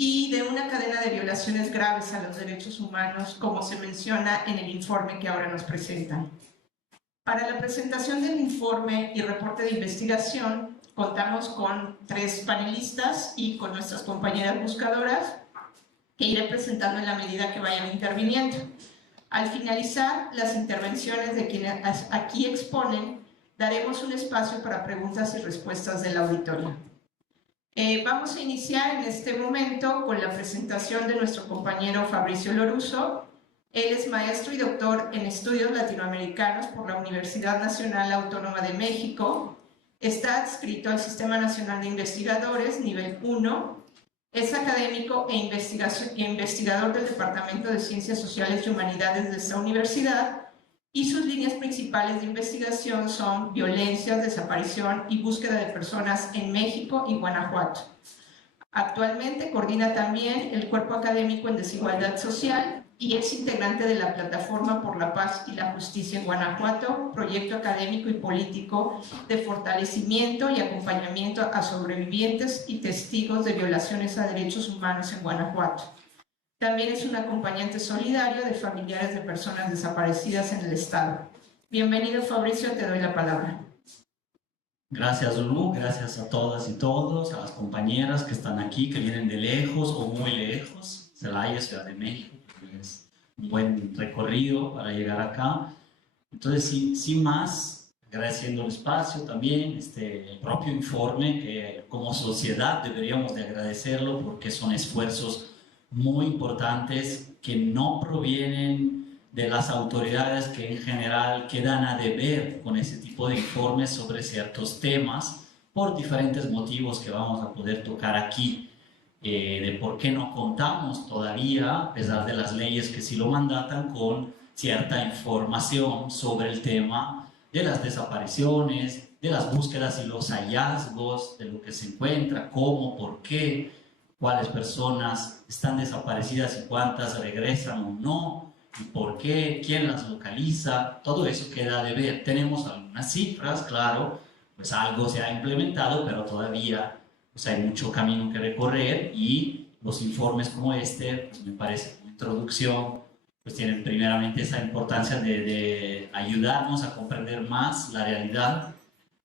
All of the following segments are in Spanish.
y de una cadena de violaciones graves a los derechos humanos, como se menciona en el informe que ahora nos presentan. Para la presentación del informe y reporte de investigación, contamos con 3 panelistas y con nuestras compañeras buscadoras, que iré presentando en la medida que vayan interviniendo. Al finalizar las intervenciones de quienes aquí exponen, daremos un espacio para preguntas y respuestas del auditorio. Vamos a iniciar en este momento con la presentación de nuestro compañero Fabricio Lorusso. Él es maestro y doctor en estudios latinoamericanos por la Universidad Nacional Autónoma de México. Está adscrito al Sistema Nacional de Investigadores, nivel 1. Es académico e investigador del Departamento de Ciencias Sociales y Humanidades de esta universidad, y sus líneas principales de investigación son violencia, desaparición y búsqueda de personas en México y Guanajuato. Actualmente coordina también el Cuerpo Académico en Desigualdad Social y es integrante de la Plataforma por la Paz y la Justicia en Guanajuato, proyecto académico y político de fortalecimiento y acompañamiento a sobrevivientes y testigos de violaciones a derechos humanos en Guanajuato. También es un acompañante solidario de familiares de personas desaparecidas en el Estado. Bienvenido, Fabricio, te doy la palabra. Gracias, Lulu, gracias a todas y todos, a las compañeras que están aquí, que vienen de lejos o muy lejos, Celaya, Ciudad de México, es un buen recorrido para llegar acá. Entonces, sin más, agradeciendo el espacio también, el propio informe, que como sociedad deberíamos de agradecerlo porque son esfuerzos muy importantes que no provienen de las autoridades, que en general quedan a deber con ese tipo de informes sobre ciertos temas por diferentes motivos que vamos a poder tocar aquí, de por qué no contamos todavía, a pesar de las leyes que sí lo mandatan, con cierta información sobre el tema de las desapariciones, de las búsquedas y los hallazgos, de lo que se encuentra, cómo, por qué, cuáles personas están desaparecidas y cuántas regresan o no, y por qué, quién las localiza, todo eso queda de ver. Tenemos algunas cifras, claro, pues algo se ha implementado, pero todavía pues hay mucho camino que recorrer, y los informes como pues me parece como introducción, pues tienen primeramente esa importancia de ayudarnos a comprender más la realidad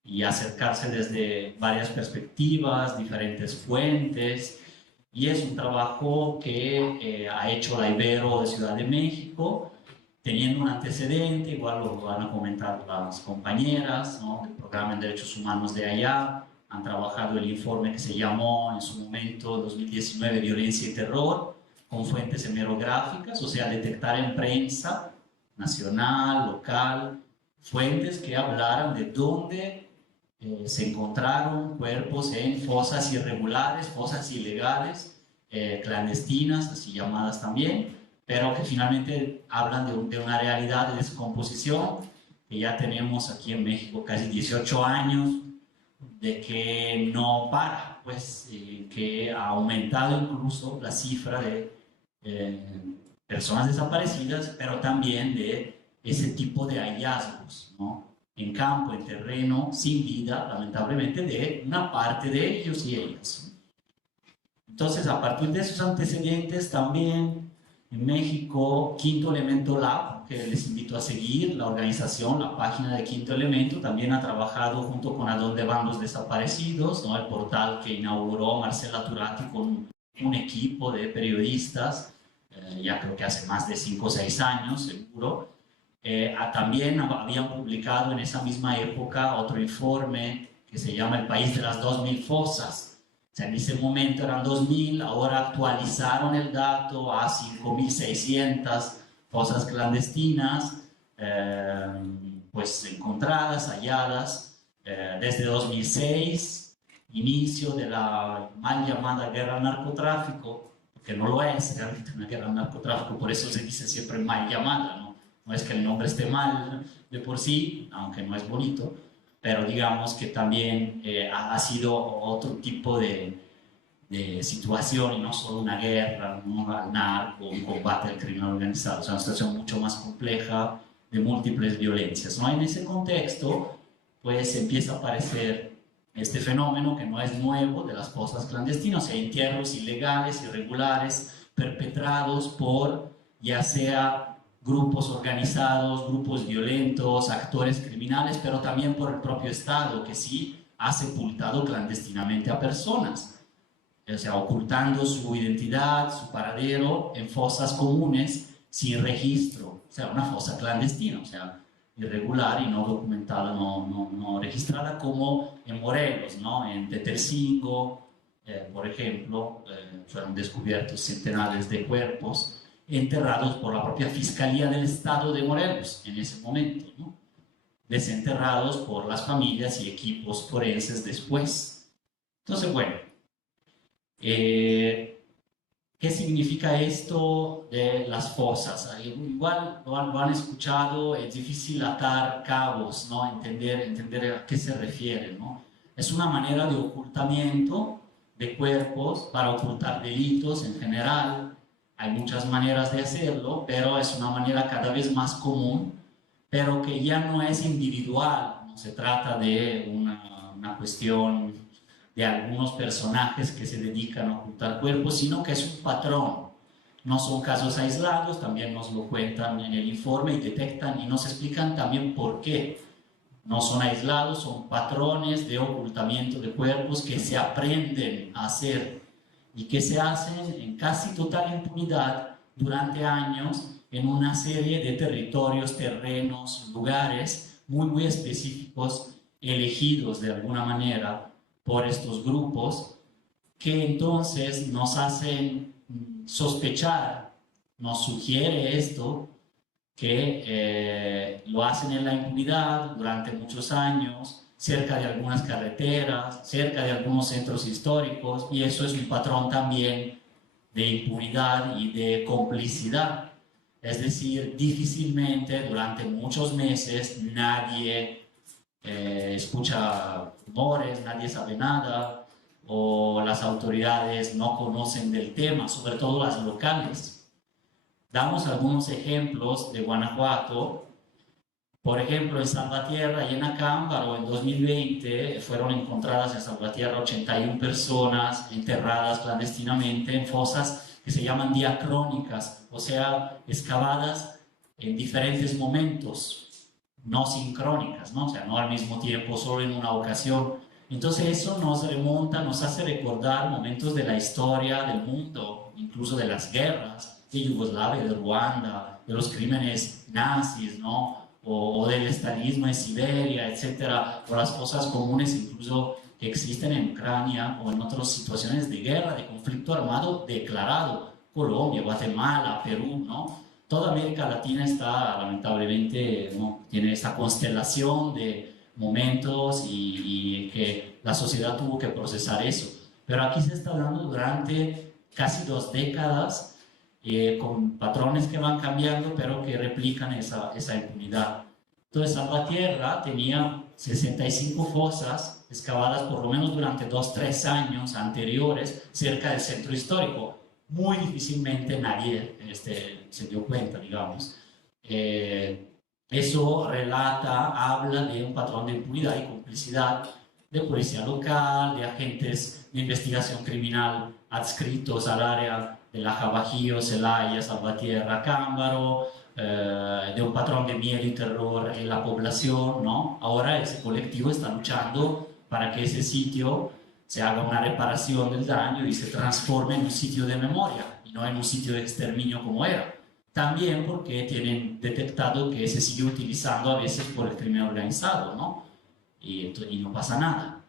y acercarse desde varias perspectivas, diferentes fuentes. Y es un trabajo que ha hecho la Ibero de Ciudad de México, teniendo un antecedente, igual lo van a comentar las compañeras, ¿no?, del Programa en Derechos Humanos de allá. Han trabajado el informe que se llamó en su momento 2019 Violencia y Terror, con fuentes hemerográficas, o sea, detectar en prensa nacional, local, fuentes que hablaran de dónde se encontraron cuerpos en fosas irregulares, fosas ilegales, clandestinas, así llamadas también, pero que finalmente hablan de una realidad de descomposición que ya tenemos aquí en México casi 18 años, de que no para, pues, que ha aumentado incluso la cifra de personas desaparecidas, pero también de ese tipo de hallazgos, ¿no?, en campo, en terreno, sin vida, lamentablemente, de una parte de ellos y ellas. Entonces, a partir de esos antecedentes, también en México, Quinto Elemento Lab, que les invito a seguir, la organización, la página de Quinto Elemento, también ha trabajado junto con ¿A dónde van los desaparecidos?, ¿no?, el portal que inauguró Marcela Turati con un equipo de periodistas, ya creo que hace más de 5 o 6 años, seguro. También habían publicado en esa misma época otro informe que se llama El país de las 2000 fosas. O sea, en ese momento eran 2000, ahora actualizaron el dato a 5600 fosas clandestinas, pues encontradas, halladas, desde 2006, inicio de la mal llamada guerra al narcotráfico, porque no lo es realmente una guerra al narcotráfico, por eso se dice siempre mal llamada, ¿no? No es que el nombre esté mal de por sí, aunque no es bonito, pero digamos que también ha sido otro tipo de situación, y no solo una guerra, ¿no?, al narco, un combate al crimen organizado, o sea, una situación mucho más compleja de múltiples violencias, ¿no? En ese contexto, pues empieza a aparecer este fenómeno que no es nuevo de las fosas clandestinas, o sea, entierros ilegales, irregulares, perpetrados por ya sea grupos organizados, grupos violentos, actores criminales, pero también por el propio Estado, que sí ha sepultado clandestinamente a personas, o sea, ocultando su identidad, su paradero en fosas comunes sin registro, o sea, una fosa clandestina, o sea, irregular y no documentada, no registrada, como en Morelos, ¿no? En Tetelcingo, por ejemplo, fueron descubiertos centenares de cuerpos enterrados por la propia Fiscalía del Estado de Morelos en ese momento, ¿no? Desenterrados por las familias y equipos forenses después. Entonces, bueno, ¿qué significa esto de las fosas? Igual lo han escuchado, es difícil atar cabos, ¿no? Entender a qué se refiere, ¿no? Es una manera de ocultamiento de cuerpos para ocultar delitos en general. Hay muchas maneras de hacerlo, pero es una manera cada vez más común, pero que ya no es individual, no se trata de una cuestión de algunos personajes que se dedican a ocultar cuerpos, sino que es un patrón. No son casos aislados, también nos lo cuentan en el informe y detectan y nos explican también por qué. No son aislados, son patrones de ocultamiento de cuerpos que se aprenden a hacer y que se hacen en casi total impunidad durante años en una serie de territorios, terrenos, lugares muy específicos, elegidos de alguna manera por estos grupos, que entonces nos hacen sospechar, nos sugiere esto, que lo hacen en la impunidad durante muchos años, cerca de algunas carreteras, cerca de algunos centros históricos, y eso es un patrón también de impunidad y de complicidad. Es decir, difícilmente durante muchos meses nadie escucha rumores, nadie sabe nada, o las autoridades no conocen del tema, sobre todo las locales. Damos algunos ejemplos de Guanajuato. Por ejemplo, en Salvatierra y en Acámbaro, en 2020, fueron encontradas en Salvatierra 81 personas enterradas clandestinamente en fosas que se llaman diacrónicas, o sea, excavadas en diferentes momentos, no sincrónicas, ¿no? O sea, no al mismo tiempo, solo en una ocasión. Entonces eso nos remonta, nos hace recordar momentos de la historia del mundo, incluso de las guerras, de Yugoslavia, de Ruanda, de los crímenes nazis, ¿no? O del estalinismo en Siberia, etcétera, o las cosas comunes incluso que existen en Ucrania o en otras situaciones de guerra, de conflicto armado declarado, Colombia, Guatemala, Perú, ¿no? Toda América Latina está, lamentablemente, ¿no? Tiene esta constelación de momentos y que la sociedad tuvo que procesar eso. Pero aquí se está dando durante casi 2 décadas, con patrones que van cambiando, pero que replican esa impunidad. Entonces, Salvatierra tenía 65 fosas excavadas por lo menos durante 2-3 años anteriores cerca del centro histórico. Muy difícilmente nadie se dio cuenta, digamos. Eso habla de un patrón de impunidad y complicidad de policía local, de agentes de investigación criminal adscritos al área de Laja Bajío, Celaya, Salvatierra, Cámbaro, de un patrón de miedo y terror en la población, ¿no? Ahora ese colectivo está luchando para que ese sitio se haga una reparación del daño y se transforme en un sitio de memoria y no en un sitio de exterminio como era. También porque tienen detectado que se sigue utilizando a veces por el crimen organizado, ¿no? Y no pasa nada.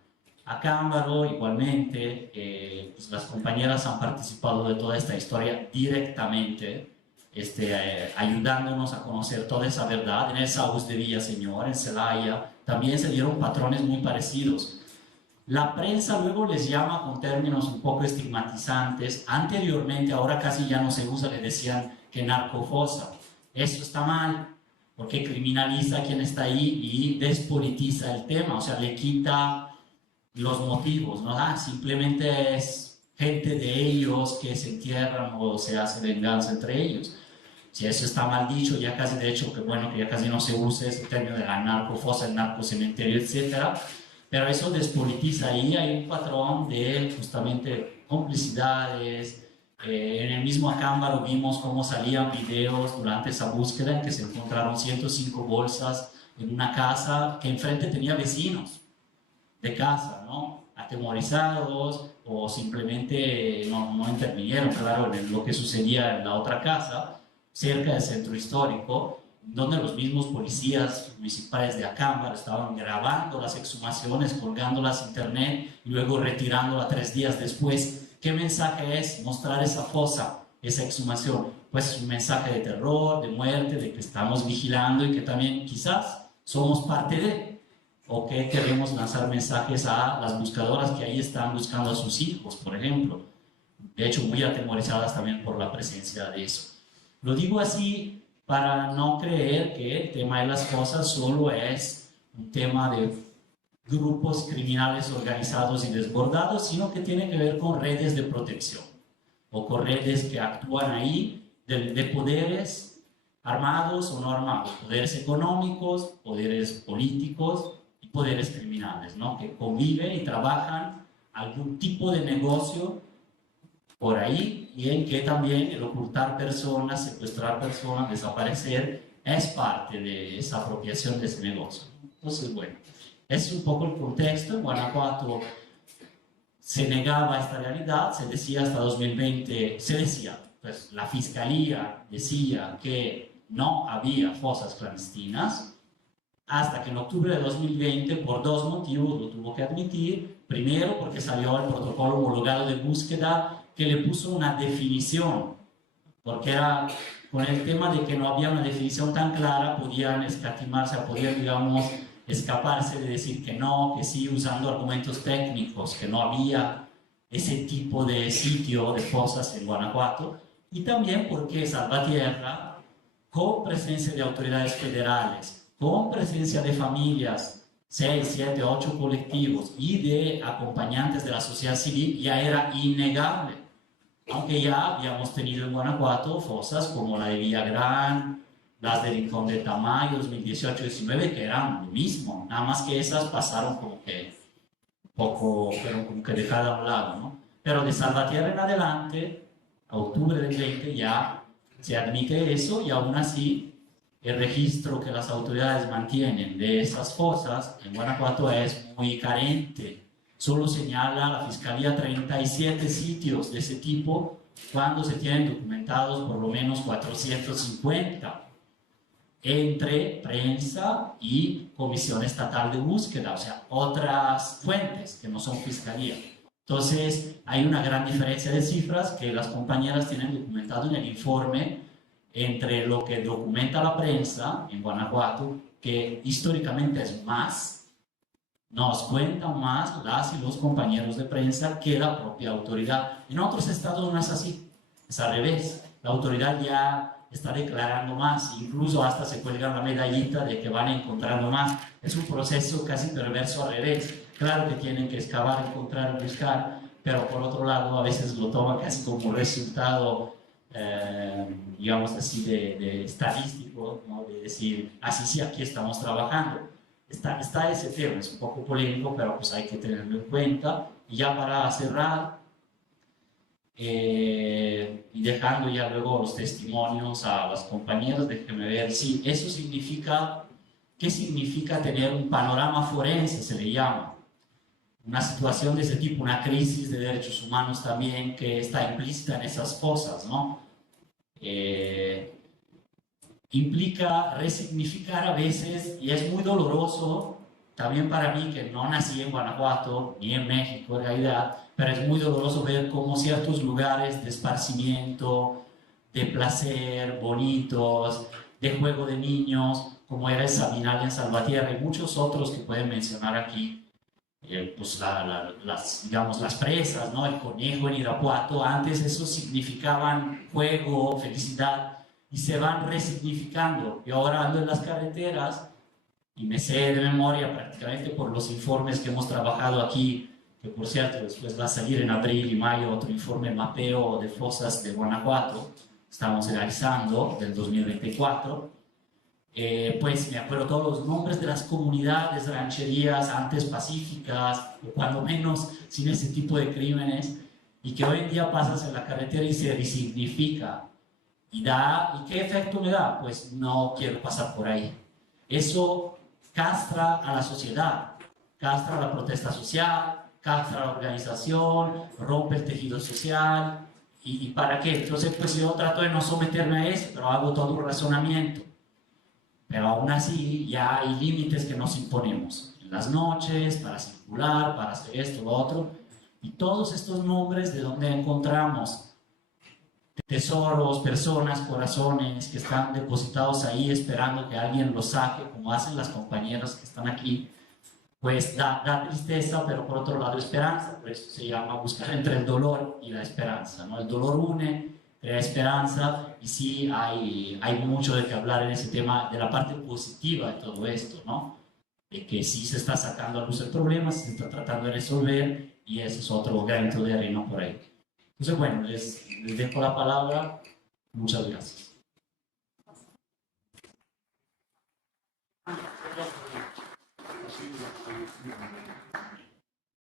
A Cámbaro, igualmente, pues las compañeras han participado de toda esta historia directamente, ayudándonos a conocer toda esa verdad. En el Saúz de Villaseñor, en Celaya, también se dieron patrones muy parecidos. La prensa luego les llama con términos un poco estigmatizantes. Anteriormente, ahora casi ya no se usa, le decían que narcofosa. Eso está mal, porque criminaliza a quien está ahí y despolitiza el tema, o sea, le quita los motivos, ¿no? Simplemente es gente de ellos que se entierran o se hace venganza entre ellos. Si eso está mal dicho, ya casi, de hecho, que bueno, que ya casi no se usa ese término de la narcofosa, el narcocementerio, etcétera. pero eso despolitiza. Ahí hay un patrón de justamente complicidades. En el mismo Acámbaro vimos cómo salían videos durante esa búsqueda en que se encontraron 105 bolsas en una casa que enfrente tenía vecinos de casa, ¿no? Atemorizados o simplemente no intervinieron, claro, en lo que sucedía en la otra casa, cerca del centro histórico, donde los mismos policías municipales de Acámbaro estaban grabando las exhumaciones, colgándolas a internet y luego retirándolas 3 días después. ¿Qué mensaje es mostrar esa fosa, esa exhumación? Pues un mensaje de terror, de muerte, de que estamos vigilando y que también quizás somos parte de, o que queremos lanzar mensajes a las buscadoras que ahí están buscando a sus hijos, por ejemplo. De hecho, muy atemorizadas también por la presencia de eso. Lo digo así para no creer que el tema de las fosas solo es un tema de grupos criminales organizados y desbordados, sino que tiene que ver con redes de protección o con redes que actúan ahí de poderes armados o no armados, poderes económicos, poderes políticos y poderes criminales, ¿no? Que conviven y trabajan algún tipo de negocio por ahí, y en que también el ocultar personas, secuestrar personas, desaparecer, es parte de esa apropiación de ese negocio. Entonces, bueno, ese es un poco el contexto. En Guanajuato se negaba esta realidad, se decía hasta 2020, pues la fiscalía decía que no había fosas clandestinas, hasta que en octubre de 2020, por 2 motivos, lo tuvo que admitir. Primero, porque salió el protocolo homologado de búsqueda que le puso una definición, porque era con el tema de que no había una definición tan clara, podían escatimarse, podían, digamos, escaparse de decir que no, que sí, usando argumentos técnicos, que no había ese tipo de sitio de fosas en Guanajuato, y también porque Salvatierra, con presencia de autoridades federales, con presencia de familias, 6, 7, 8 colectivos y de acompañantes de la sociedad civil, ya era innegable. Aunque ya habíamos tenido en Guanajuato fosas como la de Villagrán, las de Rincón de Tamayo, 2018-19, que eran lo mismo, nada más que esas pasaron como que poco, pero como que dejadas a un lado, ¿no? Pero de Salvatierra en adelante, a octubre del 20, ya se admite eso, y aún así el registro que las autoridades mantienen de esas fosas en Guanajuato es muy carente. Solo señala la Fiscalía 37 sitios de ese tipo, cuando se tienen documentados por lo menos 450, entre prensa y Comisión Estatal de Búsqueda, o sea, otras fuentes que no son Fiscalía. Entonces, hay una gran diferencia de cifras que las compañeras tienen documentado en el informe entre lo que documenta la prensa en Guanajuato, que históricamente es más, nos cuentan más las y los compañeros de prensa que la propia autoridad. En otros estados no es así, es al revés. La autoridad ya está declarando más, incluso hasta se cuelgan la medallita de que van encontrando más. Es un proceso casi perverso al revés. Claro que tienen que excavar, encontrar, buscar, pero por otro lado a veces lo toman casi como resultado, digamos así, de estadístico, ¿no? De decir, así sí, aquí estamos trabajando. Está ese tema, es un poco polémico, pero pues hay que tenerlo en cuenta. Y ya para cerrar, y dejando ya luego los testimonios a las compañeras, déjenme ver, sí, eso significa, ¿qué significa tener un panorama forense? Se le llama. Una situación de ese tipo, una crisis de derechos humanos también que está implícita en esas cosas, ¿no? Implica resignificar a veces, y es muy doloroso también para mí, que no nací en Guanajuato ni en México en realidad, pero es muy doloroso ver cómo ciertos lugares de esparcimiento, de placer, bonitos, de juego de niños, como era el Sabinal en Salvatierra y muchos otros que pueden mencionar aquí, pues digamos, las presas, ¿no? El Conejo en Irapuato, antes eso significaban juego, felicidad, y se van resignificando. Y ahora ando en las carreteras y me sé de memoria prácticamente por los informes que hemos trabajado aquí, que por cierto después va a salir en abril y mayo otro informe mapeo de fosas de Guanajuato, estamos realizando del 2024. pues me acuerdo todos los nombres de las comunidades, rancherías antes pacíficas, o cuando menos sin ese tipo de crímenes, y que hoy en día pasas en la carretera y se resignifica. ¿Y qué efecto me da? Pues no quiero pasar por ahí. Eso castra a la sociedad, castra la protesta social, castra la organización, rompe el tejido social. ¿Y para qué? Entonces, pues yo trato de no someterme a eso, pero hago todo un razonamiento. Pero aún así ya hay límites que nos imponemos. En las noches, para circular, para hacer esto, lo otro. Y todos estos nombres, ¿de dónde encontramos? Tesoros, personas, corazones que están depositados ahí esperando que alguien los saque, como hacen las compañeras que están aquí, pues da tristeza, pero por otro lado esperanza. Por eso se llama buscar entre el dolor y la esperanza, ¿no? El dolor une, crea esperanza, y sí hay mucho de qué hablar en ese tema, de la parte positiva de todo esto, ¿no? De que sí se está sacando a luz el problema, se está tratando de resolver, y ese es otro granito de arena por ahí. Entonces, bueno, les dejo la palabra. Muchas gracias.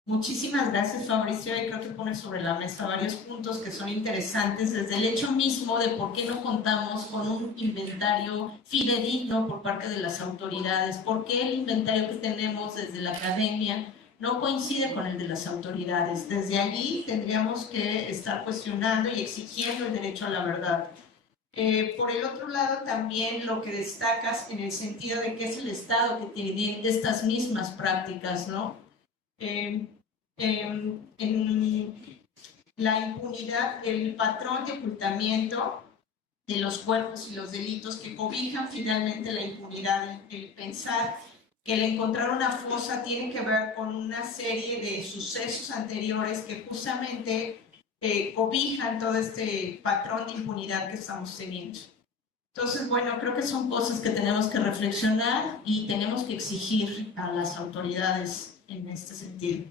Muchísimas gracias, Fabricio. Y creo que pone sobre la mesa varios puntos que son interesantes, desde el hecho mismo de por qué no contamos con un inventario fidedigno por parte de las autoridades, por qué el inventario que tenemos desde la academia no coincide con el de las autoridades. Desde allí tendríamos que estar cuestionando y exigiendo el derecho a la verdad. Por el otro lado, también lo que destacas en el sentido de que es el Estado que tiene estas mismas prácticas, ¿no? En la impunidad, el patrón de ocultamiento de los cuerpos y los delitos que cobijan finalmente la impunidad, el pensar que el encontrar una fosa tiene que ver con una serie de sucesos anteriores que justamente cobijan todo este patrón de impunidad que estamos teniendo. Entonces, bueno, creo que son cosas que tenemos que reflexionar y tenemos que exigir a las autoridades en este sentido.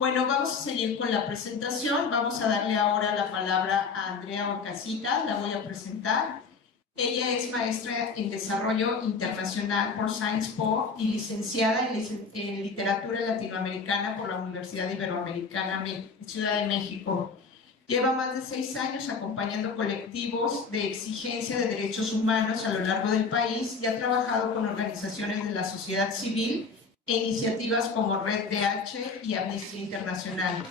Bueno, vamos a seguir con la presentación. Vamos a darle ahora la palabra a Andrea Orcasita, la voy a presentar. Ella es maestra en Desarrollo Internacional por Sciences Po y licenciada en Literatura Latinoamericana por la Universidad Iberoamericana, Ciudad de México. Lleva más de 6 años acompañando colectivos de exigencia de derechos humanos a lo largo del país y ha trabajado con organizaciones de la sociedad civil e iniciativas como Red DH y Amnistía Internacional.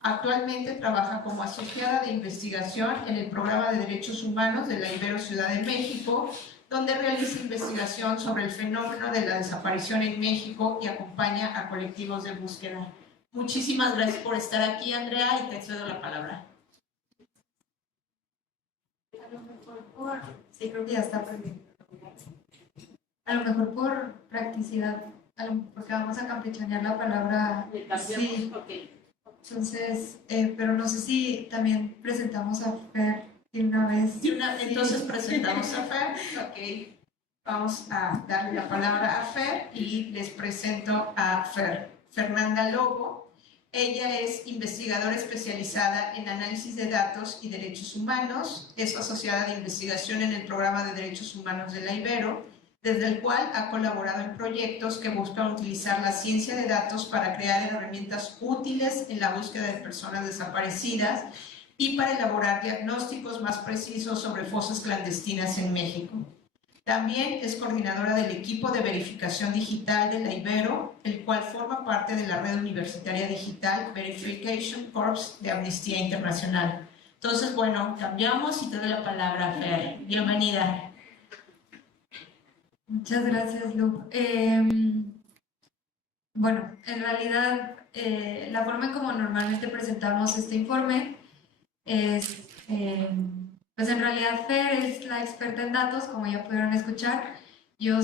Actualmente trabaja como asociada de investigación en el Programa de Derechos Humanos de la Ibero Ciudad de México, donde realiza investigación sobre el fenómeno de la desaparición en México y acompaña a colectivos de búsqueda. Muchísimas gracias por estar aquí, Andrea, y te cedo la palabra. A lo mejor sí, creo que ya está perdido. A lo mejor por practicidad, porque vamos a campechanear la palabra. Sí. Entonces, pero no sé si también presentamos a Fer de una vez. Entonces presentamos a Fer. Ok. Vamos a darle la palabra a Fer y les presento a Fer. Fernanda Lobo. Ella es investigadora especializada en análisis de datos y derechos humanos. Es asociada de investigación en el Programa de Derechos Humanos de la Ibero, desde el cual ha colaborado en proyectos que buscan utilizar la ciencia de datos para crear herramientas útiles en la búsqueda de personas desaparecidas y para elaborar diagnósticos más precisos sobre fosas clandestinas en México. También es coordinadora del equipo de verificación digital de la Ibero, el cual forma parte de la red universitaria digital Verification Corps de Amnistía Internacional. Entonces, bueno, cambiamos y te doy la palabra, Fer. Bienvenida. Muchas gracias, Lu. Bueno, en realidad, la forma en como normalmente presentamos este informe es, pues en realidad Fer es la experta en datos, como ya pudieron escuchar. Yo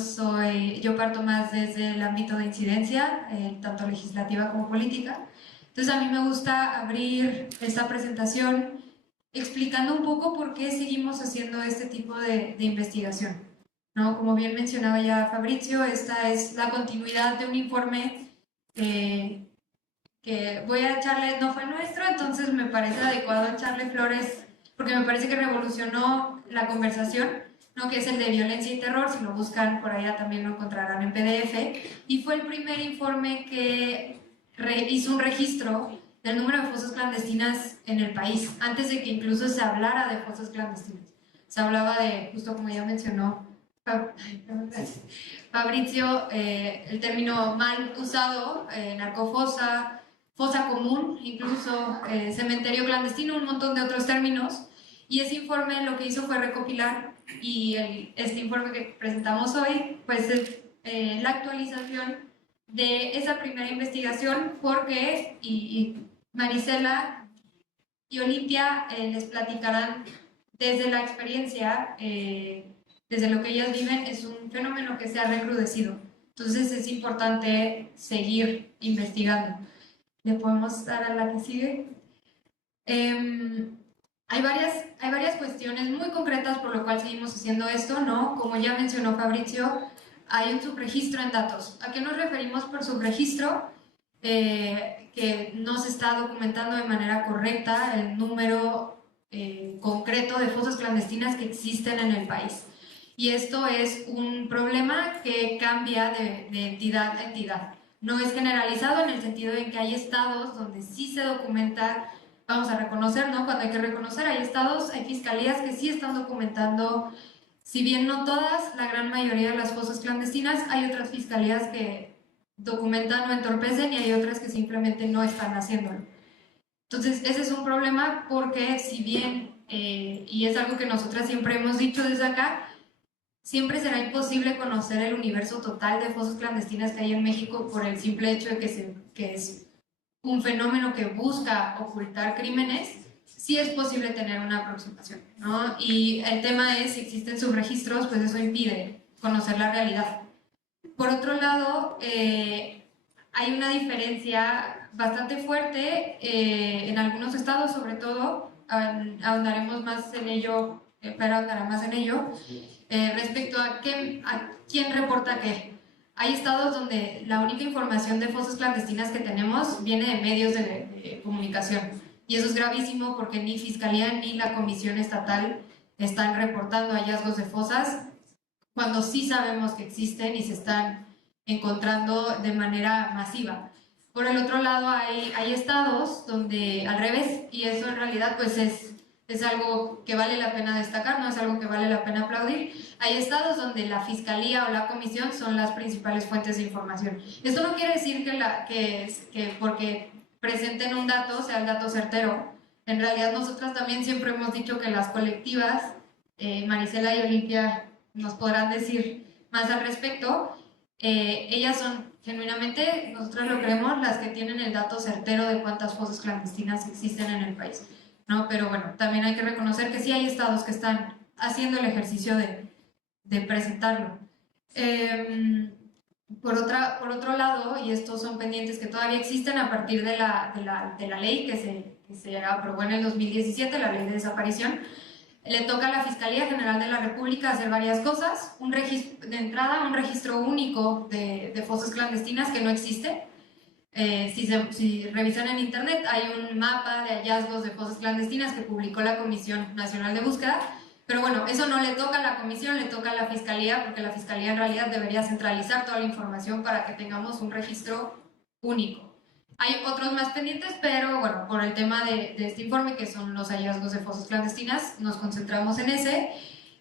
parto más desde el ámbito de incidencia, tanto legislativa como política. Entonces a mí me gusta abrir esta presentación explicando un poco por qué seguimos haciendo este tipo de investigación. ¿No? Como bien mencionaba ya Fabricio, esta es la continuidad de un informe que voy a echarle, no fue nuestro, entonces me parece adecuado echarle flores, porque me parece que revolucionó la conversación, ¿no? Que es el de violencia y terror. Si lo buscan por allá también lo encontrarán en PDF, y fue el primer informe que hizo un registro del número de fosas clandestinas en el país, antes de que incluso se hablara de fosas clandestinas. Se hablaba de, justo como ya mencionó Fabrizio, el término mal usado, narcofosa, fosa común, incluso cementerio clandestino, un montón de otros términos. Y ese informe lo que hizo fue recopilar, y este informe que presentamos hoy, pues es la actualización de esa primera investigación, porque, y Marisela y Olimpia les platicarán desde la experiencia, desde lo que ellas viven, es un fenómeno que se ha recrudecido. Entonces es importante seguir investigando. ¿Le podemos dar a la que sigue? Hay varias cuestiones muy concretas por lo cual seguimos haciendo esto, ¿no? Como ya mencionó Fabrizio, hay un subregistro en datos. ¿A qué nos referimos por subregistro? Que no se está documentando de manera correcta el número concreto de fosas clandestinas que existen en el país. Y esto es un problema que cambia de entidad a entidad. No es generalizado en el sentido de que hay estados donde sí se documenta, vamos a reconocer, ¿no? Cuando hay que reconocer, hay estados, hay fiscalías que sí están documentando, si bien no todas, la gran mayoría de las fosas clandestinas. Hay otras fiscalías que documentan o entorpecen, y hay otras que simplemente no están haciéndolo. Entonces, ese es un problema, porque si bien, y es algo que nosotras siempre hemos dicho desde acá, siempre será imposible conocer el universo total de fosas clandestinas que hay en México, por el simple hecho de que es un fenómeno que busca ocultar crímenes. Sí es posible tener una aproximación, ¿no? Y el tema es, si existen subregistros, pues eso impide conocer la realidad. Por otro lado, hay una diferencia bastante fuerte en algunos estados, sobre todo, ahondaremos más en ello, pero ahondará más en ello, respecto a quién reporta qué. Hay estados donde la única información de fosas clandestinas que tenemos viene de medios de comunicación, y eso es gravísimo, porque ni Fiscalía ni la Comisión Estatal están reportando hallazgos de fosas, cuando sí sabemos que existen y se están encontrando de manera masiva. Por el otro lado, hay estados donde al revés, y eso en realidad pues es algo que vale la pena destacar, no es algo que vale la pena aplaudir. Hay estados donde la fiscalía o la comisión son las principales fuentes de información. Esto no quiere decir que porque presenten un dato sea el dato certero. En realidad nosotras también siempre hemos dicho que las colectivas, Marisela y Olimpia nos podrán decir más al respecto, ellas son genuinamente, nosotros lo creemos, las que tienen el dato certero de cuántas fosas clandestinas existen en el país, ¿no? Pero bueno, también hay que reconocer que sí hay estados que están haciendo el ejercicio de presentarlo. Por otro lado, y estos son pendientes que todavía existen a partir de la ley que se aprobó en el 2017, la ley de desaparición, le toca a la Fiscalía General de la República hacer varias cosas. De entrada, un registro único de fosas clandestinas que no existe. Si revisan en internet, hay un mapa de hallazgos de fosas clandestinas que publicó la Comisión Nacional de Búsqueda, pero bueno, eso no le toca a la Comisión, le toca a la Fiscalía, porque la Fiscalía en realidad debería centralizar toda la información para que tengamos un registro único. Hay otros más pendientes, pero bueno, por el tema de este informe, que son los hallazgos de fosas clandestinas, nos concentramos en ese.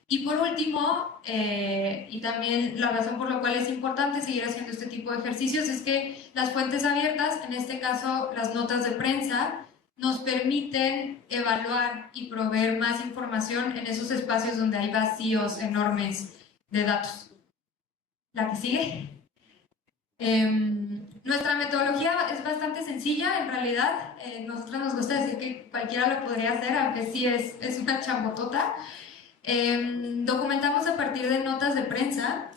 Y por último, y también la razón por la cual es importante seguir haciendo este tipo de ejercicios, es que las fuentes abiertas, en este caso las notas de prensa, nos permiten evaluar y proveer más información en esos espacios donde hay vacíos enormes de datos. La que sigue. Nuestra metodología es bastante sencilla, en realidad. Nosotros nos gusta decir que cualquiera lo podría hacer, aunque sí es una chambotota. Documentamos a partir de notas de prensa,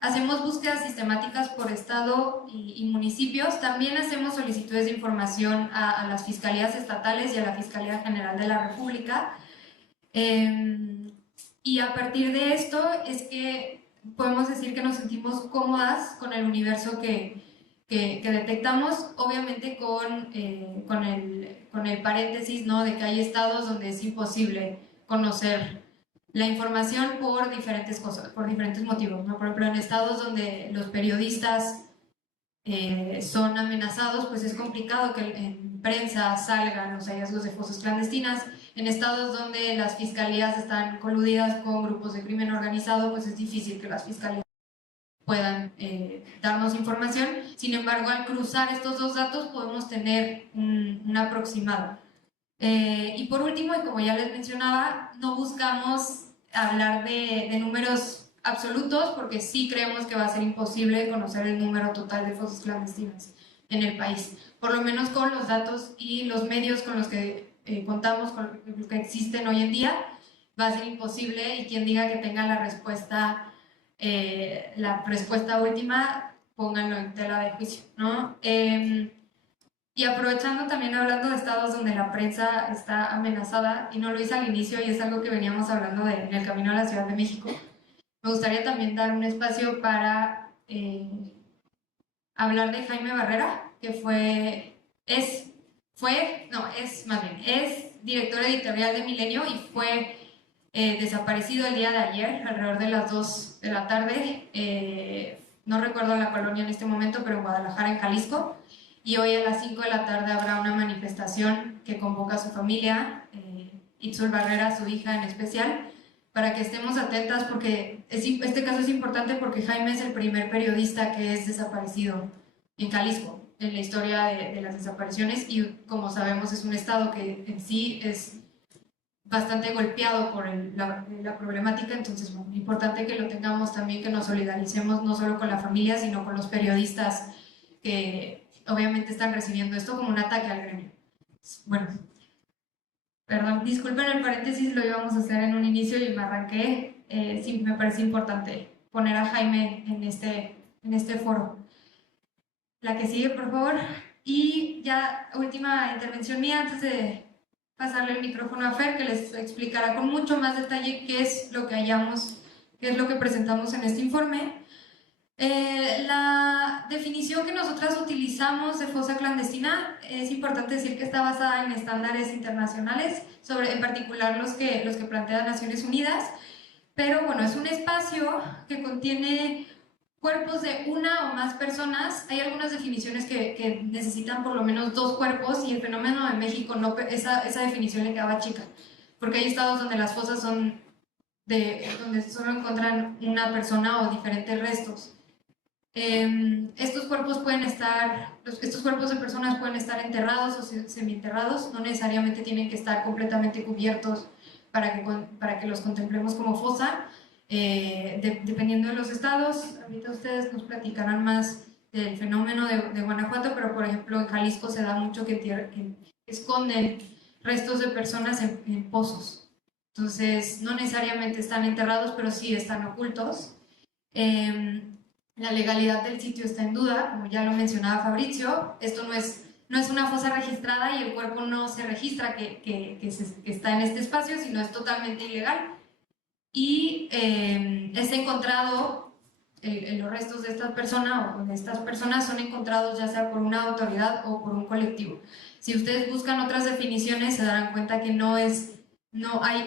hacemos búsquedas sistemáticas por estado y municipios, también hacemos solicitudes de información a las fiscalías estatales y a la Fiscalía General de la República, y a partir de esto es que podemos decir que nos sentimos cómodas con el universo que detectamos, obviamente con el paréntesis, ¿no?, de que hay estados donde es imposible conocer la información por diferentes cosas, por diferentes motivos, ¿no? Por ejemplo, en estados donde los periodistas son amenazados, pues es complicado que en prensa salgan los hallazgos de fosas clandestinas. En estados donde las fiscalías están coludidas con grupos de crimen organizado, pues es difícil que las fiscalías puedan darnos información. Sin embargo, al cruzar estos dos datos podemos tener un aproximado. Y por último, y como ya les mencionaba, no buscamos hablar de números absolutos porque sí creemos que va a ser imposible conocer el número total de fosas clandestinas en el país, por lo menos con los datos y los medios con los que contamos, con los que existen hoy en día, va a ser imposible, y quien diga que tenga la respuesta última, pónganlo en tela de juicio, ¿no? Y aprovechando también, hablando de estados donde la prensa está amenazada, y no lo hice al inicio y es algo que veníamos hablando en el camino a la Ciudad de México, me gustaría también dar un espacio para hablar de Jaime Barrera, que es director editorial de Milenio y fue desaparecido el día de ayer, alrededor de las 2 de la tarde, no recuerdo la colonia en este momento, pero en Guadalajara, en Jalisco, y hoy a las 5 de la tarde habrá una manifestación que convoca a su familia, Itzul Barrera, su hija en especial, para que estemos atentas porque este caso es importante porque Jaime es el primer periodista que es desaparecido en Jalisco en la historia de las desapariciones, y como sabemos es un estado que en sí es bastante golpeado por la problemática. Entonces, bueno, importante que lo tengamos también, que nos solidaricemos no solo con la familia, sino con los periodistas que obviamente están recibiendo esto como un ataque al gremio. Bueno, perdón, disculpen el paréntesis, lo íbamos a hacer en un inicio y me arranqué. Sí, me parece importante poner a Jaime en este foro. La que sigue, por favor. Y ya, última intervención mía antes de pasarle el micrófono a Fer, que les explicará con mucho más detalle qué es lo que hallamos, qué es lo que presentamos en este informe. La definición que nosotras utilizamos de fosa clandestina es importante decir que está basada en estándares internacionales, en particular los que plantea Naciones Unidas, pero bueno, es un espacio que contiene cuerpos de una o más personas. Hay algunas definiciones que necesitan por lo menos 2 cuerpos, y el fenómeno de México, esa definición le quedaba chica, porque hay estados donde las fosas son donde solo encuentran una persona o diferentes restos. Estos cuerpos de personas pueden estar enterrados o semienterrados, no necesariamente tienen que estar completamente cubiertos para que los contemplemos como fosa. Dependiendo de los estados, ahorita ustedes nos platicarán más del fenómeno de Guanajuato, pero por ejemplo en Jalisco se da mucho que esconden restos de personas en pozos. Entonces no necesariamente están enterrados, pero sí están ocultos. La legalidad del sitio está en duda, como ya lo mencionaba Fabrizio. Esto no es una fosa registrada y el cuerpo no se registra que está en este espacio, sino es totalmente ilegal. Y es encontrado, los restos de esta persona o de estas personas son encontrados ya sea por una autoridad o por un colectivo. Si ustedes buscan otras definiciones se darán cuenta que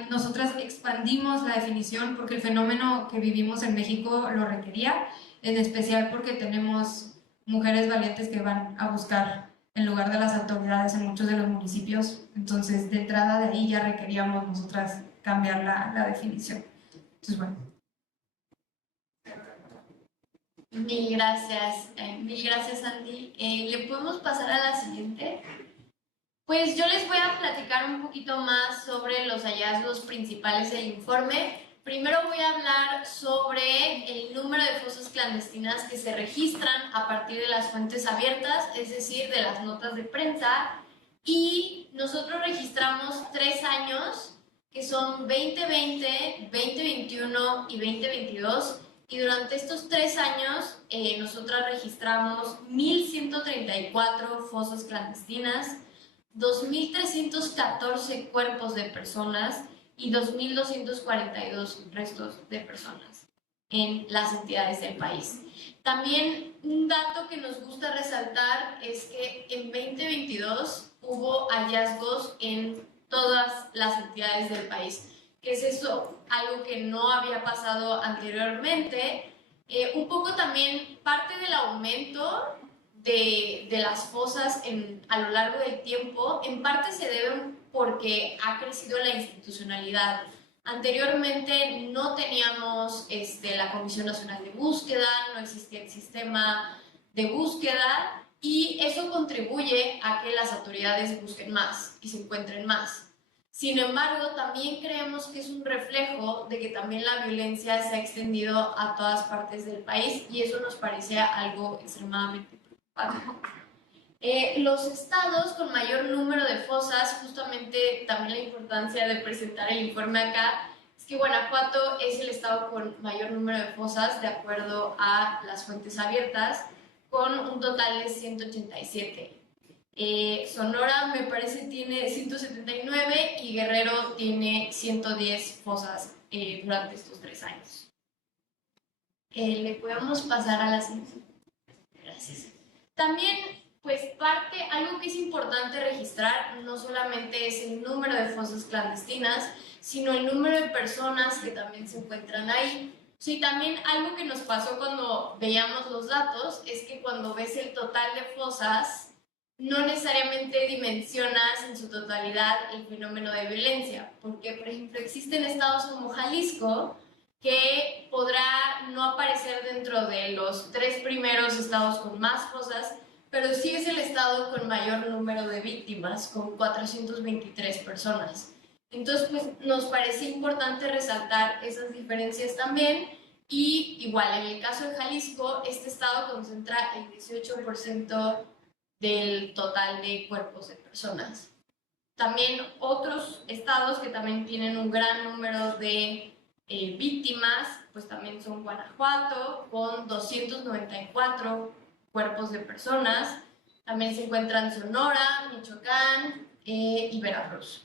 nosotras expandimos la definición porque el fenómeno que vivimos en México lo requería, en especial porque tenemos mujeres valientes que van a buscar en lugar de las autoridades en muchos de los municipios. Entonces, de entrada de ahí ya requeríamos nosotras cambiar la definición. Entonces, bueno. Mil gracias, Andy. ¿Le podemos pasar a la siguiente? Pues yo les voy a platicar un poquito más sobre los hallazgos principales del informe. Primero voy a hablar sobre el número de fosas clandestinas que se registran a partir de las fuentes abiertas, es decir, de las notas de prensa. Y nosotros registramos 3 años, que son 2020, 2021 y 2022. Y durante estos 3 años, nosotras registramos 1.134 fosas clandestinas, 2.314 cuerpos de personas y 2.242 restos de personas en las entidades del país. También un dato que nos gusta resaltar es que en 2022 hubo hallazgos en todas las entidades del país, que es eso, algo que no había pasado anteriormente. Un poco también parte del aumento de las fosas a lo largo del tiempo, en parte se debe porque ha crecido la institucionalidad. Anteriormente no teníamos la Comisión Nacional de Búsqueda, no existía el sistema de búsqueda y eso contribuye a que las autoridades busquen más y se encuentren más. Sin embargo, también creemos que es un reflejo de que también la violencia se ha extendido a todas partes del país y eso nos parecía algo extremadamente preocupante. Los estados con mayor número de fosas, justamente también la importancia de presentar el informe acá, es que Guanajuato es el estado con mayor número de fosas de acuerdo a las fuentes abiertas, con un total de 187. Sonora me parece tiene 179 y Guerrero tiene 110 fosas durante estos 3 años. Le podemos pasar a la siguiente. Gracias. También, pues algo que es importante registrar no solamente es el número de fosas clandestinas, sino el número de personas que también se encuentran ahí. Sí, también algo que nos pasó cuando veíamos los datos es que cuando ves el total de fosas, no necesariamente dimensionas en su totalidad el fenómeno de violencia, porque, por ejemplo, existen estados como Jalisco que podrá no aparecer dentro de los 3 primeros estados con más fosas, pero sí es el estado con mayor número de víctimas, con 423 personas. Entonces, pues, nos parece importante resaltar esas diferencias también. Y igual, en el caso de Jalisco, este estado concentra el 18% del total de cuerpos de personas. También otros estados que también tienen un gran número de víctimas, pues también son Guanajuato, con 294 cuerpos de personas. También se encuentran Sonora, Michoacán y Veracruz.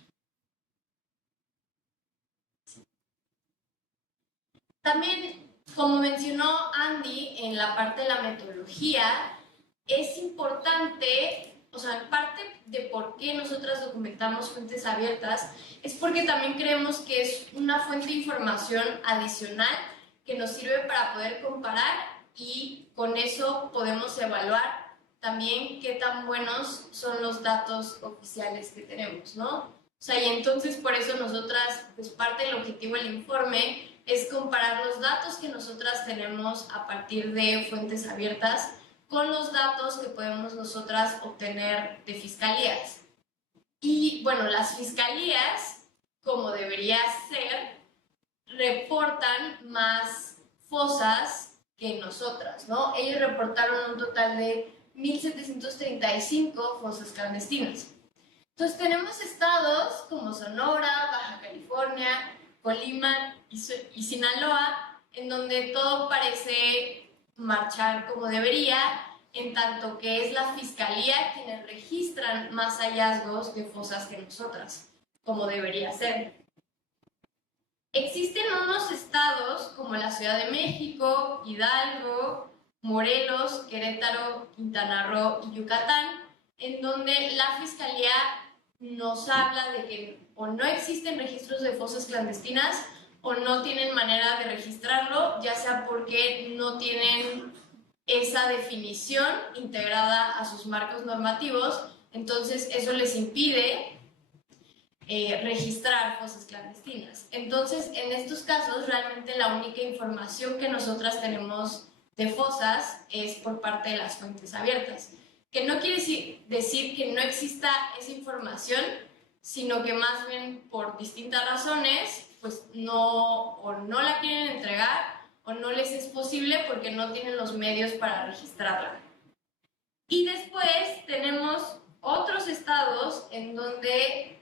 También, como mencionó Andy en la parte de la metodología, es importante, o sea, parte de por qué nosotras documentamos fuentes abiertas es porque también creemos que es una fuente de información adicional que nos sirve para poder comparar y con eso podemos evaluar también qué tan buenos son los datos oficiales que tenemos, ¿no? O sea, y entonces por eso nosotras, pues parte del objetivo del informe es comparar los datos que nosotras tenemos a partir de fuentes abiertas con los datos que podemos nosotras obtener de fiscalías. Y bueno, las fiscalías, como debería ser, reportan más fosas que nosotras, ¿no? Ellos reportaron un total de 1,735 fosas clandestinas. Entonces tenemos estados como Sonora, Baja California, Colima y Sinaloa, en donde todo parece marchar como debería, en tanto que es la fiscalía quienes registran más hallazgos de fosas que nosotras, como debería ser. Existen unos estados como la Ciudad de México, Hidalgo, Morelos, Querétaro, Quintana Roo y Yucatán, en donde la fiscalía nos habla de que o no existen registros de fosas clandestinas o no tienen manera de registrarlo, ya sea porque no tienen esa definición integrada a sus marcos normativos, entonces eso les impide registrar fosas clandestinas. Entonces, en estos casos, realmente la única información que nosotras tenemos de fosas es por parte de las fuentes abiertas, que no quiere decir que no exista esa información, sino que más bien por distintas razones, pues no la quieren entregar o no les es posible porque no tienen los medios para registrarla. Y después tenemos otros estados en donde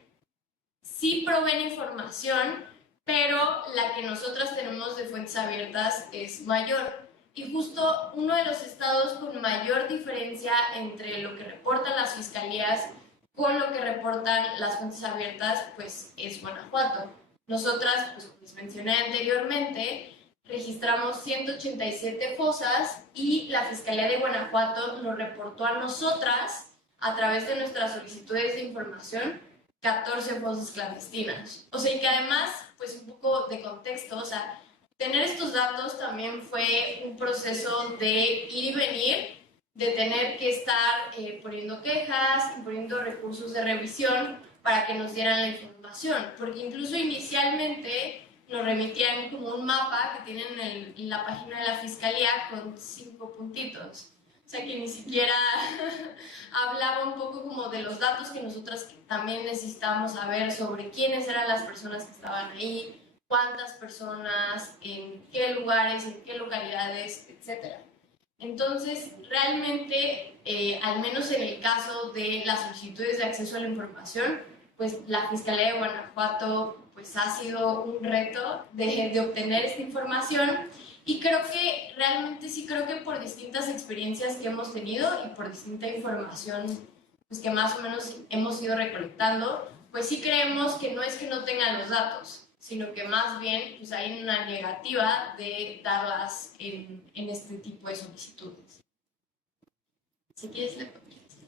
sí proveen información, pero la que nosotras tenemos de fuentes abiertas es mayor. Y justo uno de los estados con mayor diferencia entre lo que reportan las fiscalías con lo que reportan las fuentes abiertas, pues es Guanajuato. Nosotras, pues como les mencioné anteriormente, registramos 187 fosas y la Fiscalía de Guanajuato nos reportó a nosotras, a través de nuestras solicitudes de información, 14 fosas clandestinas. O sea, y que además pues un poco de contexto, o sea, tener estos datos también fue un proceso de ir y venir, de tener que estar poniendo quejas, poniendo recursos de revisión para que nos dieran la información, porque incluso inicialmente nos remitían como un mapa que tienen en la página de la Fiscalía con 5 puntitos. O sea, que ni siquiera hablaba un poco como de los datos que nosotras también necesitábamos saber sobre quiénes eran las personas que estaban ahí, cuántas personas, en qué lugares, en qué localidades, etc. Entonces, realmente, al menos en el caso de las solicitudes de acceso a la información, pues la Fiscalía de Guanajuato pues, ha sido un reto de obtener esta información. Y creo que realmente sí creo que por distintas experiencias que hemos tenido y por distinta información pues, que más o menos hemos ido recolectando, pues sí creemos que no es que no tengan los datos, sino que más bien pues, hay una negativa de darlas en este tipo de solicitudes. Si quieres, le comienzo.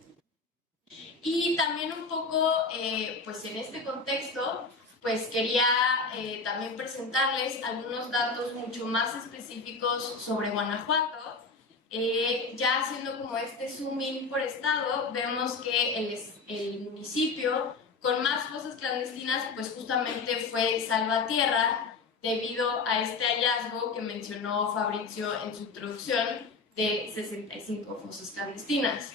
Y también un poco, pues en este contexto, pues quería también presentarles algunos datos mucho más específicos sobre Guanajuato. Ya haciendo como este zoom in por estado, vemos que el municipio con más fosas clandestinas, pues justamente fue Salvatierra, debido a este hallazgo que mencionó Fabrizio en su introducción de 65 fosas clandestinas.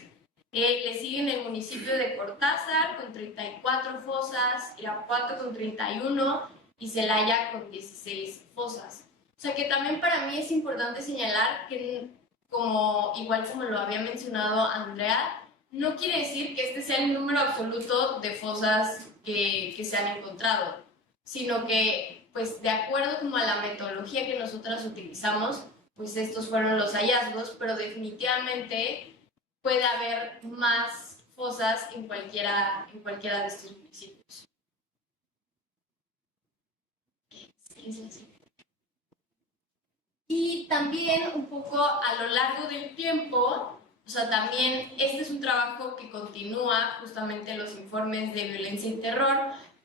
Le siguen el municipio de Cortázar con 34 fosas, Irapuato con 31 y Celaya con 16 fosas. O sea que también para mí es importante señalar que, igual como lo había mencionado Andrea, no quiere decir que este sea el número absoluto de fosas que se han encontrado, sino que, pues, de acuerdo como a la metodología que nosotras utilizamos, pues estos fueron los hallazgos, pero definitivamente puede haber más fosas en cualquiera de estos municipios. Y también un poco a lo largo del tiempo, o sea, también este es un trabajo que continúa justamente los informes de violencia y terror,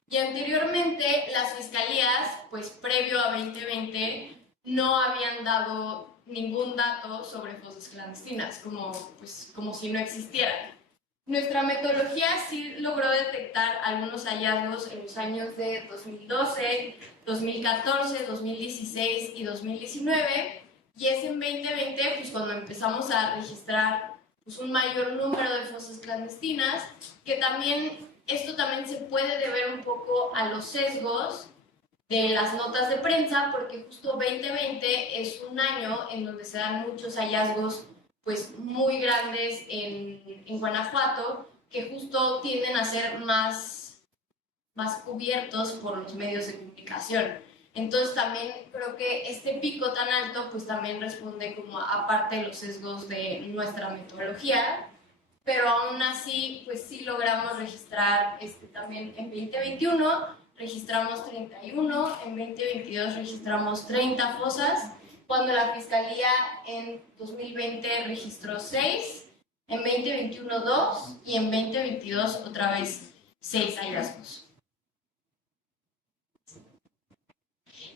y anteriormente las fiscalías, pues previo a 2020, no habían dado ningún dato sobre fosas clandestinas, como si no existieran. Nuestra metodología sí logró detectar algunos hallazgos en los años de 2012, 2014, 2016 y 2019, y es en 2020 pues, cuando empezamos a registrar pues, un mayor número de fosas clandestinas, que también esto también se puede deber un poco a los sesgos de las notas de prensa, porque justo 2020 es un año en donde se dan muchos hallazgos pues muy grandes en Guanajuato, que justo tienden a ser más cubiertos por los medios de comunicación. Entonces también creo que este pico tan alto pues también responde como aparte de los sesgos de nuestra metodología, pero aún así pues sí logramos registrar también en 2021 registramos 31, en 2022 registramos 30 fosas, cuando la Fiscalía en 2020 registró 6, en 2021 2 y en 2022 otra vez 6 hallazgos.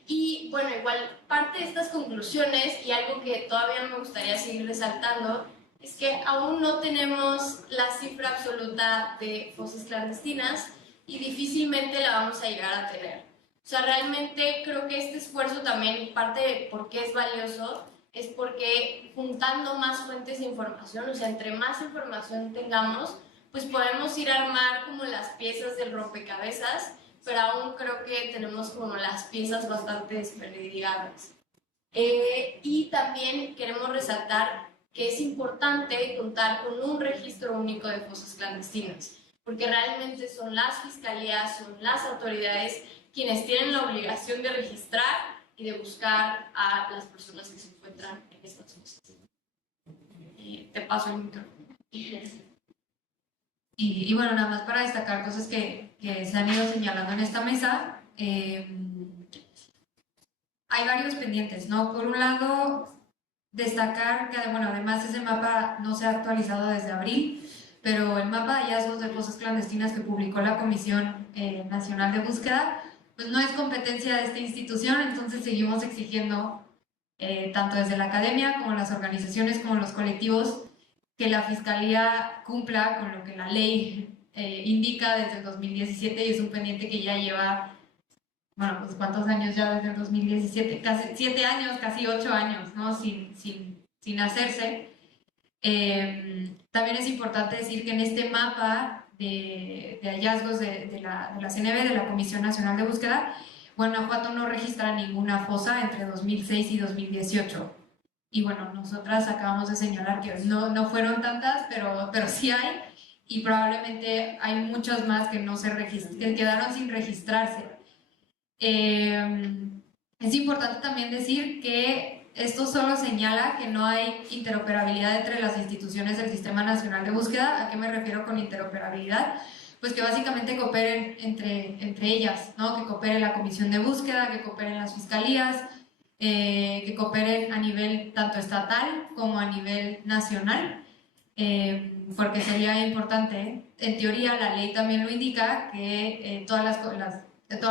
Y bueno, igual parte de estas conclusiones y algo que todavía me gustaría seguir resaltando es que aún no tenemos la cifra absoluta de fosas clandestinas y difícilmente la vamos a llegar a tener. O sea, realmente creo que este esfuerzo también, parte de por qué es valioso, es porque juntando más fuentes de información, o sea, entre más información tengamos, pues podemos ir a armar como las piezas del rompecabezas, pero aún creo que tenemos como las piezas bastante desperdigadas. Y también queremos resaltar que es importante contar con un registro único de fosas clandestinas, porque realmente son las fiscalías, son las autoridades quienes tienen la obligación de registrar y de buscar a las personas que se encuentran en estas fosas. Te paso el micrófono. Y bueno, nada más para destacar cosas que se han ido señalando en esta mesa. Hay varios pendientes, ¿no? Por un lado, destacar que, bueno, además ese mapa no se ha actualizado desde abril, pero el mapa de hallazgos de fosas clandestinas que publicó la Comisión Nacional de Búsqueda pues no es competencia de esta institución, entonces seguimos exigiendo, tanto desde la academia como las organizaciones, como los colectivos, que la Fiscalía cumpla con lo que la ley indica desde el 2017, y es un pendiente que ya lleva, bueno, pues ¿cuántos años ya desde el 2017? Casi 7 años, casi 8 años, ¿no? Sin hacerse. También es importante decir que en este mapa de hallazgos de la CNB, de la Comisión Nacional de Búsqueda, Guanajuato no registra ninguna fosa entre 2006 y 2018. Y bueno, nosotras acabamos de señalar que no fueron tantas, pero sí hay, y probablemente hay muchas más que que quedaron sin registrarse. Es importante también decir que esto solo señala que no hay interoperabilidad entre las instituciones del Sistema Nacional de Búsqueda. ¿A qué me refiero con interoperabilidad? Pues que básicamente cooperen entre ellas, ¿no? Que coopere la Comisión de Búsqueda, que cooperen las fiscalías, que cooperen a nivel tanto estatal como a nivel nacional, porque sería importante, en teoría la ley también lo indica, que todas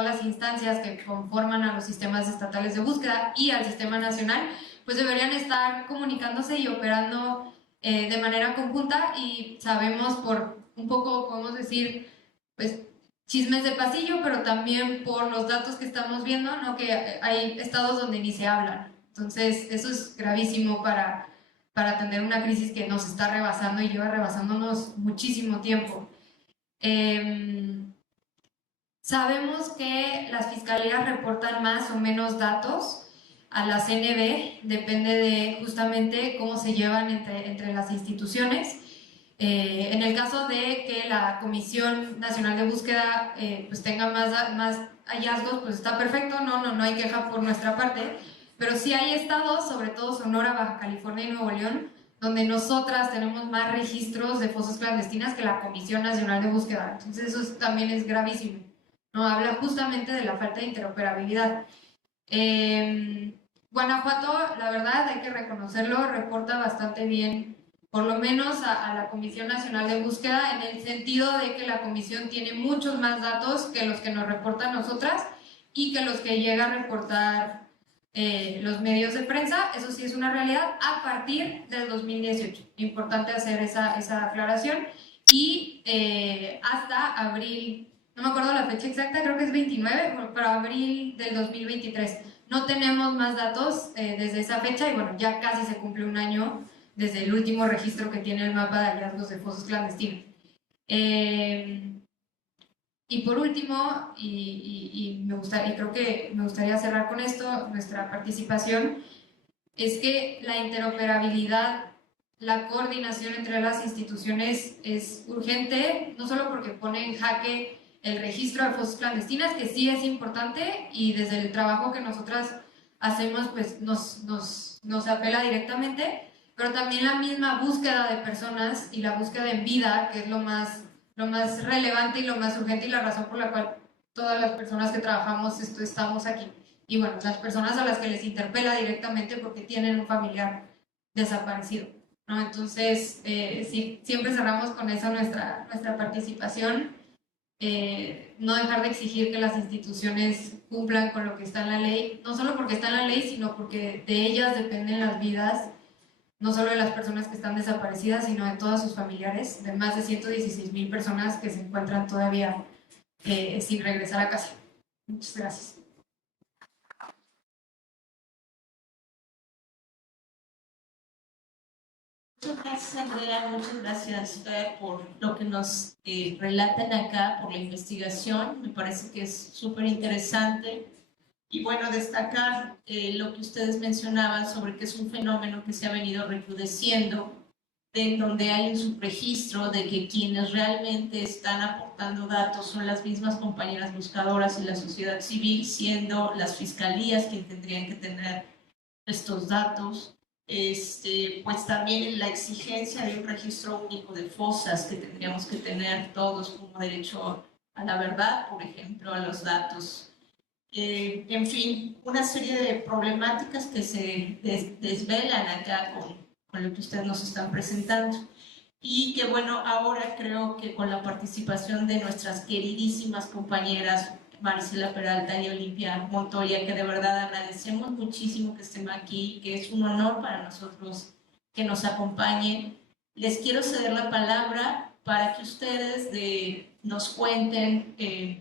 las instancias que conforman a los sistemas estatales de búsqueda y al sistema nacional, pues deberían estar comunicándose y operando de manera conjunta, y sabemos por un poco, podemos decir, pues chismes de pasillo, pero también por los datos que estamos viendo, ¿no? Que hay estados donde ni se hablan. Entonces, eso es gravísimo para atender una crisis que nos está rebasando y lleva rebasándonos muchísimo tiempo. Sabemos que las fiscalías reportan más o menos datos a la CNB, depende de justamente cómo se llevan entre las instituciones. En el caso de que la Comisión Nacional de Búsqueda pues tenga más hallazgos, pues está perfecto, no hay queja por nuestra parte, pero sí hay estados, sobre todo Sonora, Baja California y Nuevo León, donde nosotras tenemos más registros de fosas clandestinas que la Comisión Nacional de Búsqueda. Entonces eso también es gravísimo, ¿no? Habla justamente de la falta de interoperabilidad. Guanajuato, la verdad, hay que reconocerlo, reporta bastante bien, por lo menos a la Comisión Nacional de Búsqueda, en el sentido de que la comisión tiene muchos más datos que los que nos reportan nosotras y que los que llega a reportar los medios de prensa. Eso sí es una realidad a partir del 2018. Importante hacer esa aclaración. Y hasta abril, no me acuerdo la fecha exacta, creo que es 29, pero abril del 2023. No tenemos más datos desde esa fecha, y bueno, ya casi se cumple un año desde el último registro que tiene el mapa de hallazgos de fosas clandestinos. Y por último, y creo que me gustaría cerrar con esto, nuestra participación, es que la interoperabilidad, la coordinación entre las instituciones es urgente, no solo porque pone en jaque el registro de fosas clandestinas, que sí es importante, y desde el trabajo que nosotras hacemos, pues nos apela directamente, pero también la misma búsqueda de personas y la búsqueda en vida, que es lo más relevante y lo más urgente, y la razón por la cual todas las personas que trabajamos estamos aquí. Y bueno, las personas a las que les interpela directamente porque tienen un familiar desaparecido, ¿no? Entonces, sí, siempre cerramos con eso nuestra participación. No dejar de exigir que las instituciones cumplan con lo que está en la ley, no solo porque está en la ley, sino porque de ellas dependen las vidas, no solo de las personas que están desaparecidas, sino de todos sus familiares, de más de 116,000 personas que se encuentran todavía sin regresar a casa. Muchas gracias. Muchas gracias, Andrea. Muchas gracias por lo que nos relatan acá, por la investigación. Me parece que es súper interesante. Y bueno, destacar lo que ustedes mencionaban sobre que es un fenómeno que se ha venido recrudeciendo, en donde hay un subregistro de que quienes realmente están aportando datos son las mismas compañeras buscadoras y la sociedad civil, siendo las fiscalías quienes tendrían que tener estos datos. Pues también la exigencia de un registro único de fosas que tendríamos que tener todos como derecho a la verdad, por ejemplo, a los datos. En fin, una serie de problemáticas que se desvelan acá con lo que ustedes nos están presentando. Y que bueno, ahora creo que con la participación de nuestras queridísimas compañeras Maricela Peralta y Olimpia Montoya, que de verdad agradecemos muchísimo que estén aquí, que es un honor para nosotros que nos acompañen. Les quiero ceder la palabra para que ustedes nos cuenten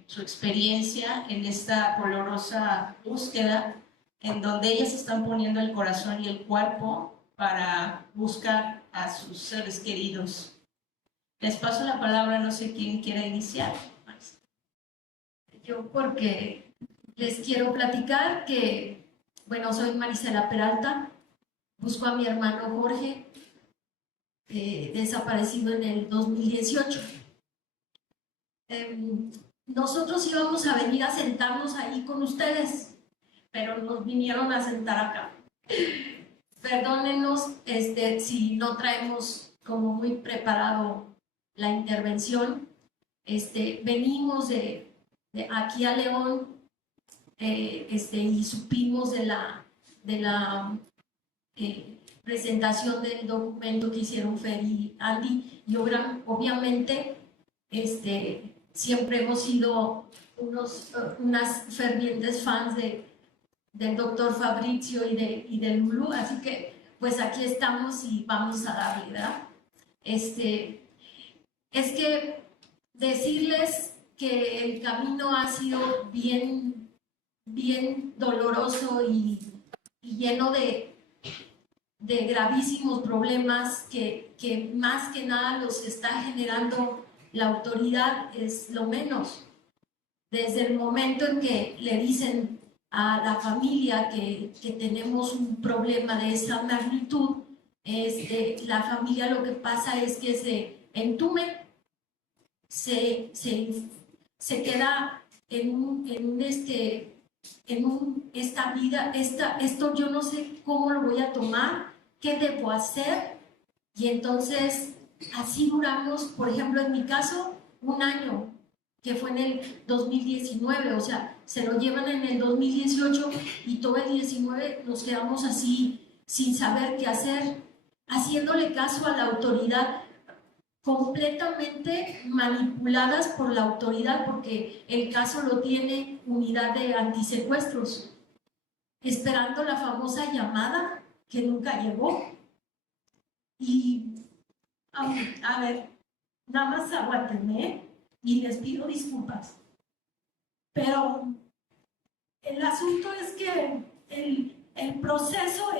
su experiencia en esta dolorosa búsqueda, en donde ellas están poniendo el corazón y el cuerpo para buscar a sus seres queridos. Les paso la palabra, no sé quién quiera iniciar. Yo, porque les quiero platicar que, bueno, soy Maricela Peralta, busco a mi hermano Jorge, desaparecido en el 2018. Nosotros íbamos a venir a sentarnos ahí con ustedes, pero nos vinieron a sentar acá. Perdónenos si no traemos como muy preparado la intervención. Venimos de aquí a León y supimos de la presentación del documento que hicieron Fer y Andy, y obviamente siempre hemos sido unas fervientes fans del doctor Fabrizio y de Lulu, así que pues aquí estamos y vamos a darle, ¿verdad? Es que decirles que el camino ha sido bien doloroso y lleno de gravísimos problemas que más que nada los está generando la autoridad, es lo menos. Desde el momento en que le dicen a la familia que tenemos un problema de esa magnitud, la familia lo que pasa es que se entume, se queda en esta vida, esto yo no sé cómo lo voy a tomar, qué debo hacer, y entonces así duramos, por ejemplo, en mi caso, un año, que fue en el 2019, o sea, se lo llevan en el 2018 y todo el 19 nos quedamos así sin saber qué hacer, haciéndole caso a la autoridad, completamente manipuladas por la autoridad, porque el caso lo tiene unidad de antisecuestros, esperando la famosa llamada que nunca llegó. Y a ver, nada más aguántenme y les pido disculpas, pero el asunto es que el proceso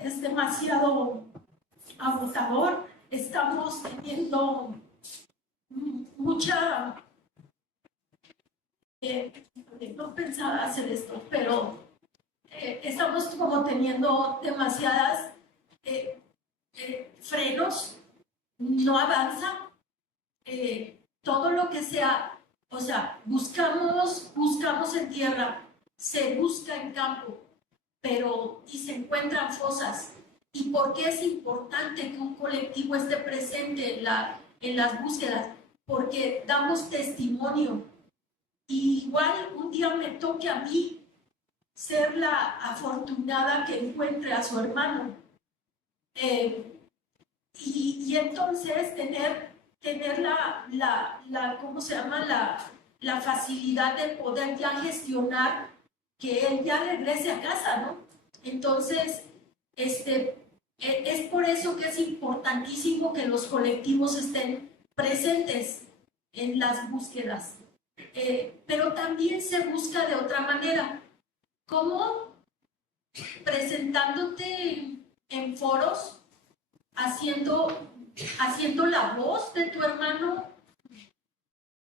es demasiado agotador. Estamos teniendo mucha... no pensaba hacer esto, pero estamos como teniendo demasiadas frenos, no avanza, todo lo que sea, o sea, buscamos en tierra, se busca en campo, pero y se encuentran fosas. ¿Y por qué es importante que un colectivo esté presente en las búsquedas? Porque damos testimonio. Y igual un día me toque a mí ser la afortunada que encuentre a su hermano. Y entonces tener ¿cómo se llama? La facilidad de poder ya gestionar que él ya regrese a casa, ¿no? Entonces, es por eso que es importantísimo que los colectivos estén presentes en las búsquedas. Pero también se busca de otra manera. ¿Cómo? Presentándote en foros, haciendo la voz de tu hermano,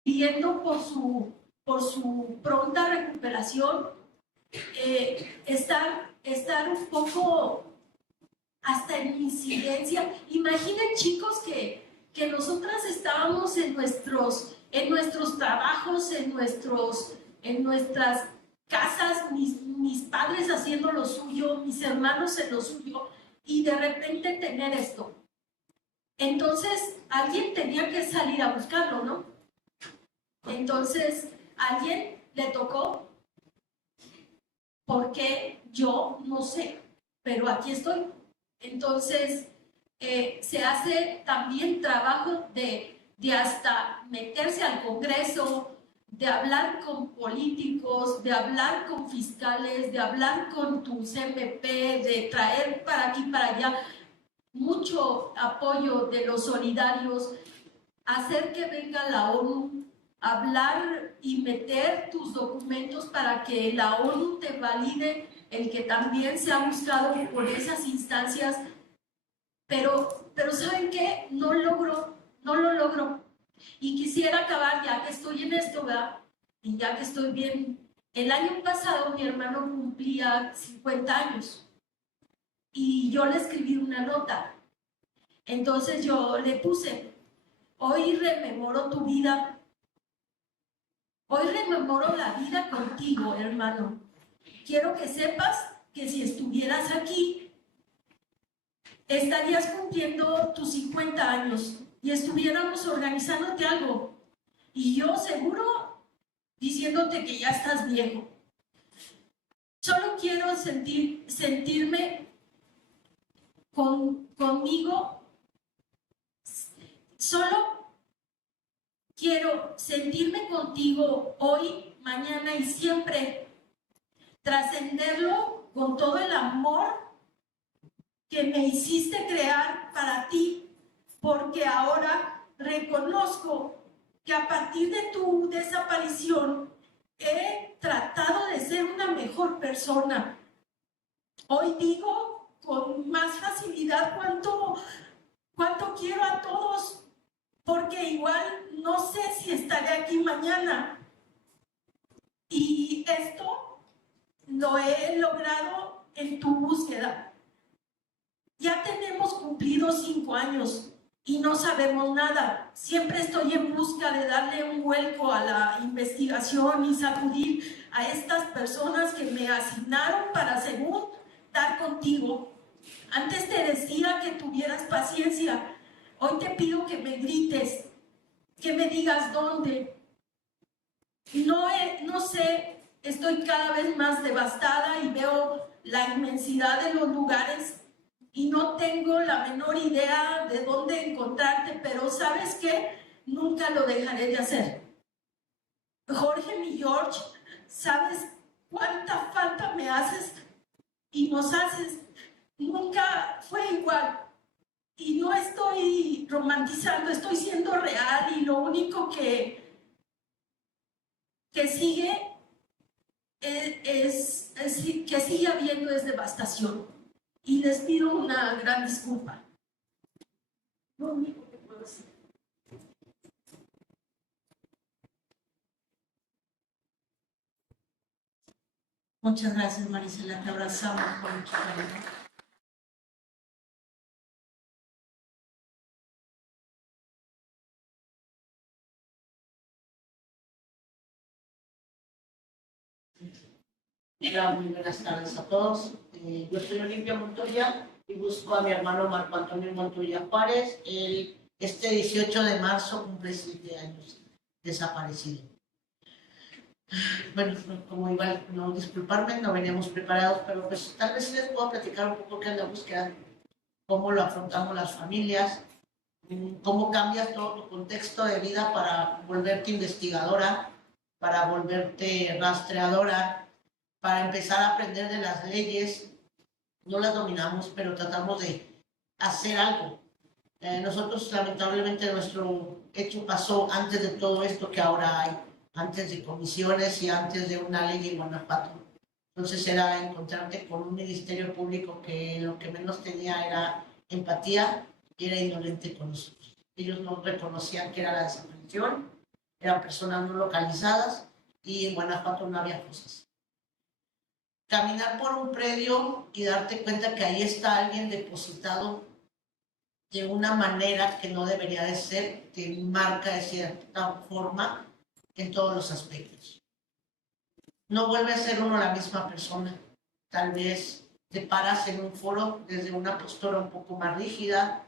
pidiendo por su pronta recuperación, estar un poco hasta en incidencia. Imaginen, chicos, que nosotras estábamos en nuestros trabajos, en nuestras casas, mis padres haciendo lo suyo, mis hermanos en lo suyo, y de repente tener esto. Entonces, alguien tenía que salir a buscarlo, ¿no? Entonces, alguien le tocó, porque yo no sé, pero aquí estoy. Entonces, se hace también trabajo de hasta meterse al Congreso, de hablar con políticos, de hablar con fiscales, de hablar con tu CMP, de traer para aquí, para allá, mucho apoyo de los solidarios, hacer que venga la ONU, hablar y meter tus documentos para que la ONU te valide el que también se ha buscado por esas instancias, pero ¿saben qué? No lo logro. Y quisiera acabar, ya que estoy en esto, ¿verdad? Y ya que estoy bien. El año pasado mi hermano cumplía 50 años y yo le escribí una nota. Entonces yo le puse, hoy rememoro tu vida, hoy rememoro la vida contigo, hermano. Quiero que sepas que si estuvieras aquí, estarías cumpliendo tus 50 años y estuviéramos organizándote algo. Y yo seguro diciéndote que ya estás viejo. Solo quiero sentirme conmigo. Solo quiero sentirme contigo hoy, mañana y siempre. Trascenderlo con todo el amor que me hiciste crear para ti, porque ahora reconozco que a partir de tu desaparición he tratado de ser una mejor persona. Hoy digo con más facilidad cuánto quiero a todos, porque igual no sé si estaré aquí mañana. Y esto lo he logrado en tu búsqueda. Ya tenemos cumplido 5 años y no sabemos nada. Siempre estoy en busca de darle un vuelco a la investigación y sacudir a estas personas que me asignaron para, según, dar contigo. Antes te decía que tuvieras paciencia. Hoy te pido que me grites, que me digas dónde. No sé, estoy cada vez más devastada y veo la inmensidad de los lugares y no tengo la menor idea de dónde encontrarte, pero ¿sabes qué? Nunca lo dejaré de hacer. Jorge, mi George, ¿sabes cuánta falta me haces y nos haces? Nunca fue igual. Y no estoy romantizando, estoy siendo real y lo único que sigue que sigue habiendo es devastación. Y les pido una gran disculpa. Lo único que puedo decir. Muchas gracias, Marisela, te abrazamos con mucho cariño. Hola, muy buenas tardes a todos. Yo soy Olimpia Montoya y busco a mi hermano Marco Antonio Montoya Juárez. Él, este 18 de marzo cumple 7 años desaparecido. Bueno, como igual, no disculparme, no veníamos preparados, pero pues tal vez sí les puedo platicar un poco qué es la búsqueda, cómo lo afrontamos las familias, cómo cambias todo tu contexto de vida para volverte investigadora, para volverte rastreadora, para empezar a aprender de las leyes. No las dominamos, pero tratamos de hacer algo. Nosotros, lamentablemente, nuestro hecho pasó antes de todo esto que ahora hay, antes de comisiones y antes de una ley en Guanajuato. Entonces era encontrarte con un ministerio público que lo que menos tenía era empatía y era indolente con nosotros. Ellos no reconocían que era la desaparición, eran personas no localizadas y en Guanajuato no había cosas. Caminar por un predio y darte cuenta que ahí está alguien depositado de una manera que no debería de ser, te marca de cierta forma en todos los aspectos. No vuelve a ser uno la misma persona. Tal vez te paras en un foro desde una postura un poco más rígida,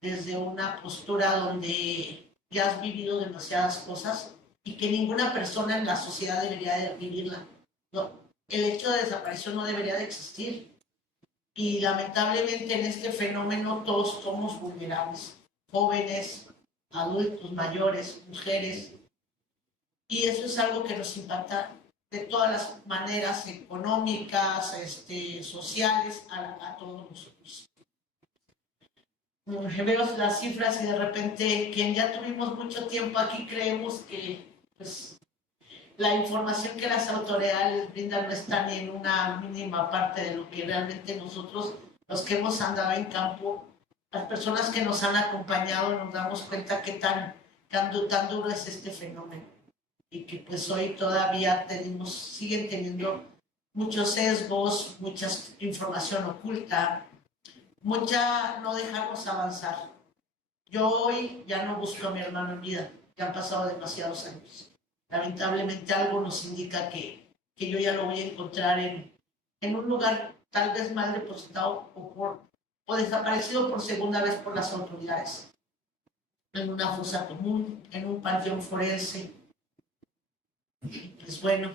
desde una postura donde ya has vivido demasiadas cosas y que ninguna persona en la sociedad debería de vivirla. No, el hecho de desaparición no debería de existir. Y lamentablemente en este fenómeno todos somos vulnerables, jóvenes, adultos, mayores, mujeres. y eso es algo que nos impacta de todas las maneras económicas, sociales, a todos nosotros. Veo las cifras y de repente, quien ya tuvimos mucho tiempo aquí, creemos que pues, la información que las autoridades brindan no está ni en una mínima parte de lo que realmente nosotros, los que hemos andado en campo, las personas que nos han acompañado, nos damos cuenta que tan duro es este fenómeno y que pues hoy todavía siguen teniendo muchos sesgos, mucha información oculta, mucha no dejarnos avanzar. Yo hoy ya no busco a mi hermano en vida, ya han pasado demasiados años. Lamentablemente algo nos indica que yo ya lo voy a encontrar en un lugar tal vez mal depositado o desaparecido por segunda vez por las autoridades, en una fosa común, en un panteón forense. Pues bueno,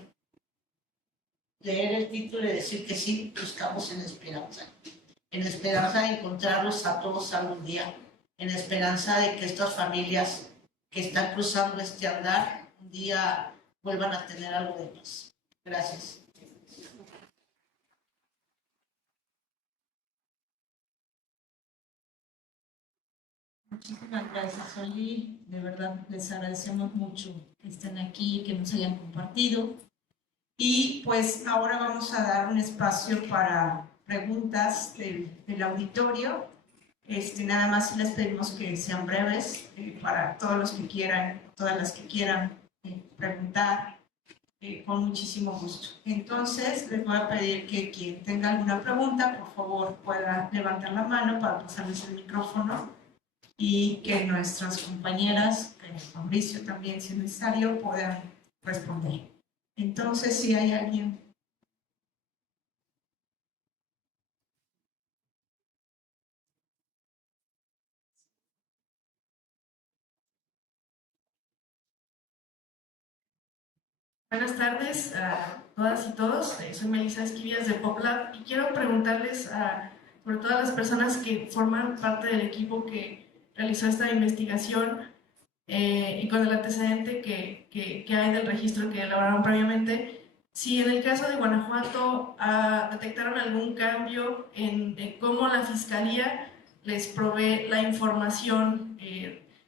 leer el título y decir que sí, buscamos en esperanza de encontrarlos a todos algún día, en esperanza de que estas familias que están cruzando este andar un día vuelvan a tener algo de paz. Gracias. Muchísimas gracias, Oli. De verdad, les agradecemos mucho que estén aquí, que nos hayan compartido. Y pues ahora vamos a dar un espacio para preguntas del auditorio. Nada más les pedimos que sean breves para todos los que quieran, todas las que quieran preguntar, con muchísimo gusto. Entonces, les voy a pedir que quien tenga alguna pregunta, por favor, pueda levantar la mano para pasarles el micrófono y que nuestras compañeras, Mauricio también, si es necesario, puedan responder. Entonces, si hay alguien. Buenas tardes a todas y todos. Soy Melissa Esquivias de PopLab y quiero preguntarles sobre todas las personas que forman parte del equipo que realizó esta investigación y con el antecedente que hay del registro que elaboraron previamente, si en el caso de Guanajuato detectaron algún cambio en cómo la Fiscalía les provee la información,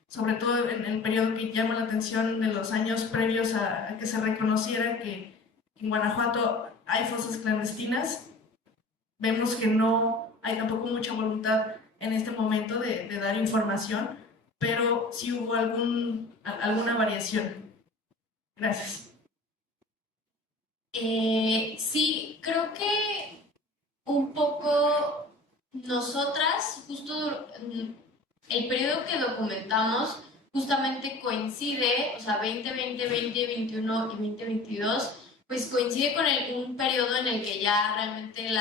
sobre todo en el periodo que llama la atención de los años previos a que se reconociera que en Guanajuato hay fosas clandestinas. Vemos que no hay tampoco mucha voluntad en este momento de dar información, pero sí hubo alguna variación. Gracias. Sí, creo que un poco nosotras, justo el periodo que documentamos justamente coincide, o sea, 2020, 2021 y 2022, pues coincide con un periodo en el que ya realmente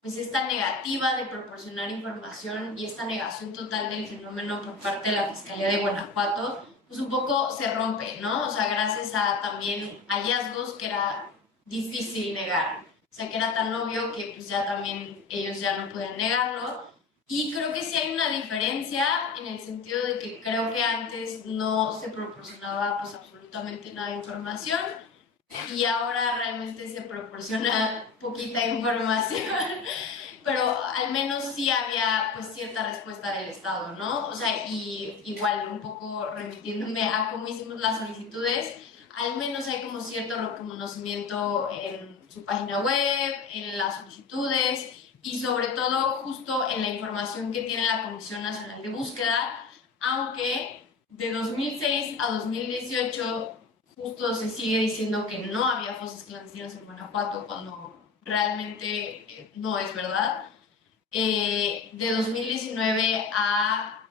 pues esta negativa de proporcionar información y esta negación total del fenómeno por parte de la Fiscalía de Guanajuato, pues un poco se rompe, ¿no? O sea, gracias a también hallazgos que era difícil negar, o sea, que era tan obvio que pues ya también ellos ya no podían negarlo. Y creo que sí hay una diferencia en el sentido de que creo que antes no se proporcionaba pues absolutamente nada de información y ahora realmente se proporciona poquita información, pero al menos sí había pues cierta respuesta del Estado, ¿no? O sea, y igual un poco remitiéndome a cómo hicimos las solicitudes, al menos hay como cierto reconocimiento en su página web, en las solicitudes y sobre todo justo en la información que tiene la Comisión Nacional de Búsqueda, aunque de 2006 a 2018 justo se sigue diciendo que no había fosas clandestinas en Guanajuato cuando realmente no es verdad. De 2019 a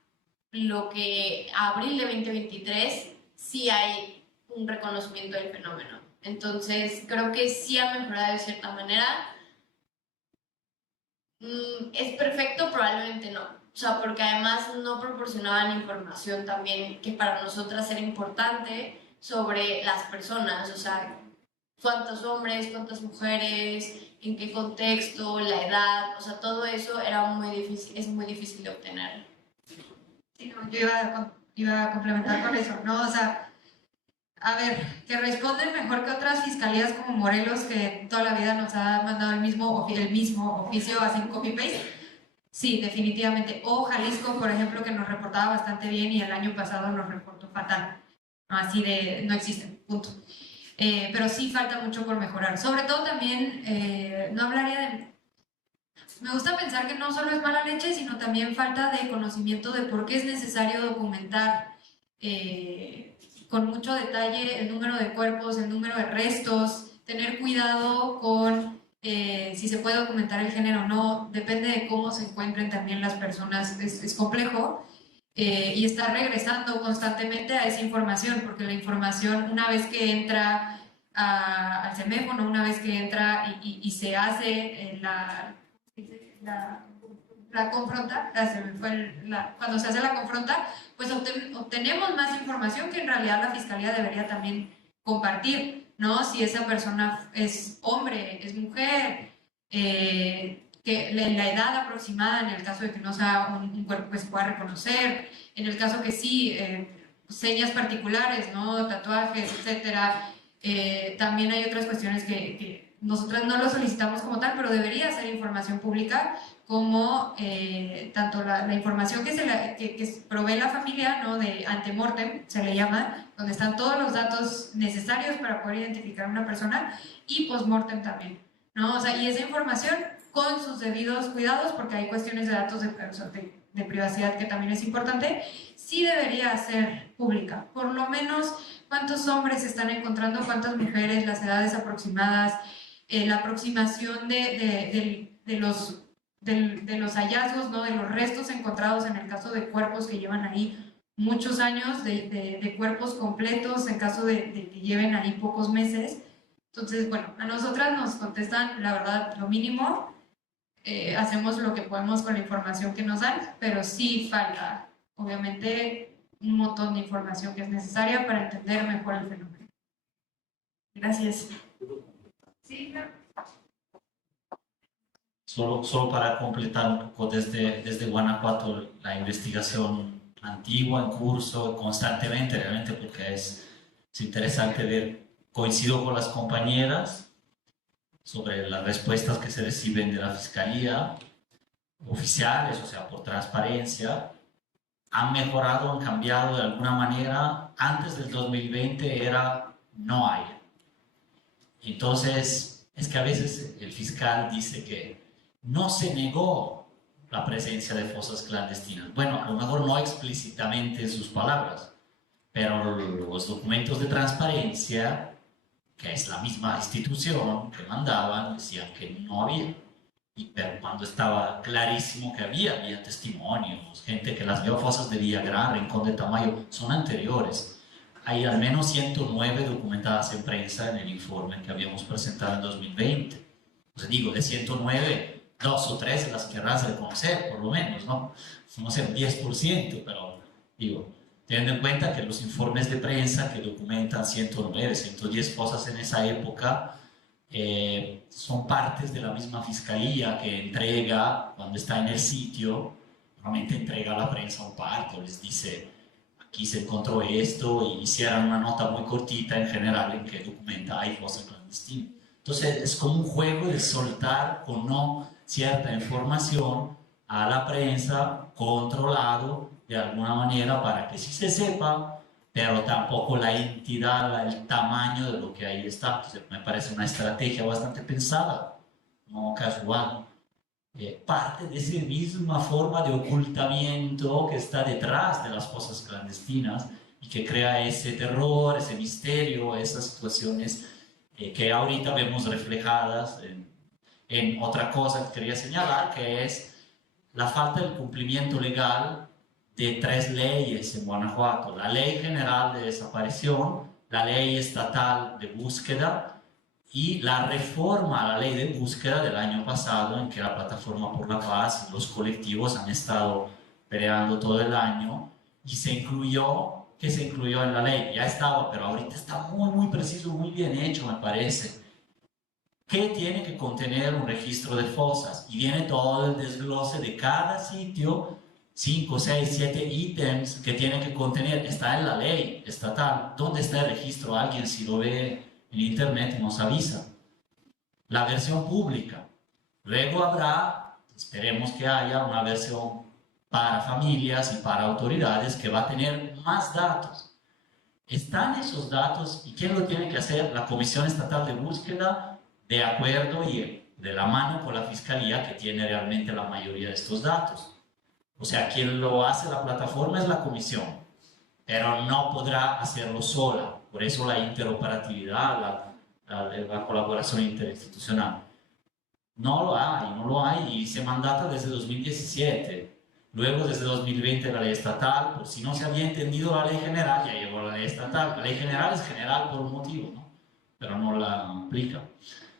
abril de 2023 sí hay un reconocimiento del fenómeno. Entonces creo que sí ha mejorado de cierta manera. ¿Es perfecto? Probablemente no. O sea, porque además no proporcionaban información también que para nosotras era importante sobre las personas, o sea, cuántos hombres, cuántas mujeres, en qué contexto, la edad, o sea, todo eso es muy difícil de obtener. Sí, no, yo iba a complementar con eso, ¿no? O sea, A ver, que responden mejor que otras fiscalías como Morelos, que toda la vida nos ha mandado el mismo oficio, hacen copy-paste. Sí, definitivamente. O Jalisco, por ejemplo, que nos reportaba bastante bien y el año pasado nos reportó fatal. Así de, no existen, punto. Pero sí falta mucho por mejorar. Sobre todo también, no hablaría de... Me gusta pensar que no solo es mala leche, sino también falta de conocimiento de por qué es necesario documentar con mucho detalle el número de cuerpos, el número de restos, tener cuidado con si se puede documentar el género o no, depende de cómo se encuentren también las personas, es complejo. Y estar regresando constantemente a esa información, porque la información una vez que entra al CEMEFON, una vez que entra y se hace la confronta, cuando se hace la confronta, pues obtenemos más información que en realidad la Fiscalía debería también compartir, ¿no? Si esa persona es hombre, es mujer, que la edad aproximada en el caso de que no sea un cuerpo que se pueda reconocer, en el caso que sí, señas particulares, ¿no? Tatuajes, etcétera. También hay otras cuestiones que nosotras no lo solicitamos como tal, pero debería ser información pública, como tanto la información que provee la familia, ¿no? De antemortem, se le llama, donde están todos los datos necesarios para poder identificar a una persona, y postmortem también, ¿no? O sea, y esa información con sus debidos cuidados, porque hay cuestiones de datos de privacidad que también es importante, sí debería ser pública. Por lo menos cuántos hombres se están encontrando, cuántas mujeres, las edades aproximadas, la aproximación de los hallazgos, ¿no? De los restos encontrados en el caso de cuerpos que llevan ahí muchos años, de cuerpos completos en caso de que lleven ahí pocos meses. Entonces, bueno, a nosotras nos contestan, la verdad, lo mínimo. Hacemos lo que podemos con la información que nos dan, pero sí falta, obviamente, un montón de información que es necesaria para entender mejor el fenómeno. Gracias. Sí, claro. Solo para completar un poco desde Guanajuato, la investigación antigua, en curso, constantemente, realmente, porque es interesante ver, coincido con las compañeras sobre las respuestas que se reciben de la Fiscalía, oficiales, o sea, por transparencia, han mejorado, han cambiado de alguna manera. Antes del 2020 era no hay. Entonces, es que a veces el fiscal dice que no se negó la presencia de fosas clandestinas. Bueno, a lo mejor no explícitamente en sus palabras, pero los documentos de transparencia, que es la misma institución que mandaban, decían que no había. Pero cuando estaba clarísimo que había testimonios, gente que las vio fosas de Villagrán, Rincón de Tamayo, son anteriores. Hay al menos 109 documentadas en prensa en el informe que habíamos presentado en 2020. Pues digo, de 109, 2 o 3 las querrás reconocer, por lo menos, ¿no? No sé, un 10%, pero digo, teniendo en cuenta que los informes de prensa que documentan 109, 110 fosas en esa época, son partes de la misma fiscalía que entrega, cuando está en el sitio, normalmente entrega a la prensa un parte, les dice, aquí se encontró esto, y hicieran una nota muy cortita en general en que documenta, hay fosas clandestinas. Entonces es como un juego de soltar o no cierta información a la prensa, controlado de alguna manera para que sí se sepa, pero tampoco la entidad, el tamaño de lo que ahí está. Entonces, me parece una estrategia bastante pensada, no casual. Parte de esa misma forma de ocultamiento que está detrás de las fosas clandestinas y que crea ese terror, ese misterio, esas situaciones que ahorita vemos reflejadas en otra cosa que quería señalar, que es la falta del cumplimiento legal de 3 leyes en Guanajuato: la Ley General de Desaparición, la Ley Estatal de Búsqueda y la reforma a la Ley de Búsqueda del año pasado, en que la Plataforma por la Paz y los colectivos han estado peleando todo el año, y se incluyó en la ley. Ya estaba, pero ahorita está muy preciso, muy bien hecho, me parece. ¿Qué tiene que contener un registro de fosas? Y viene todo el desglose de cada sitio, 5, 6, 7 ítems que tiene que contener. Está en la ley estatal. ¿Dónde está el registro? Alguien, si lo ve en internet, nos avisa. La versión pública. Luego habrá, esperemos que haya una versión para familias y para autoridades que va a tener más datos. Están esos datos, y ¿quién lo tiene que hacer? La Comisión Estatal de Búsqueda, de acuerdo y de la mano con la Fiscalía, que tiene realmente la mayoría de estos datos. O sea, quien lo hace la plataforma es la comisión, pero no podrá hacerlo sola. Por eso la interoperatividad, la colaboración interinstitucional. No lo hay y se mandata desde 2017. Luego, desde 2020, la ley estatal, por si no se había entendido la ley general, ya llegó la ley estatal. La ley general es general por un motivo, ¿no? Pero no la aplica.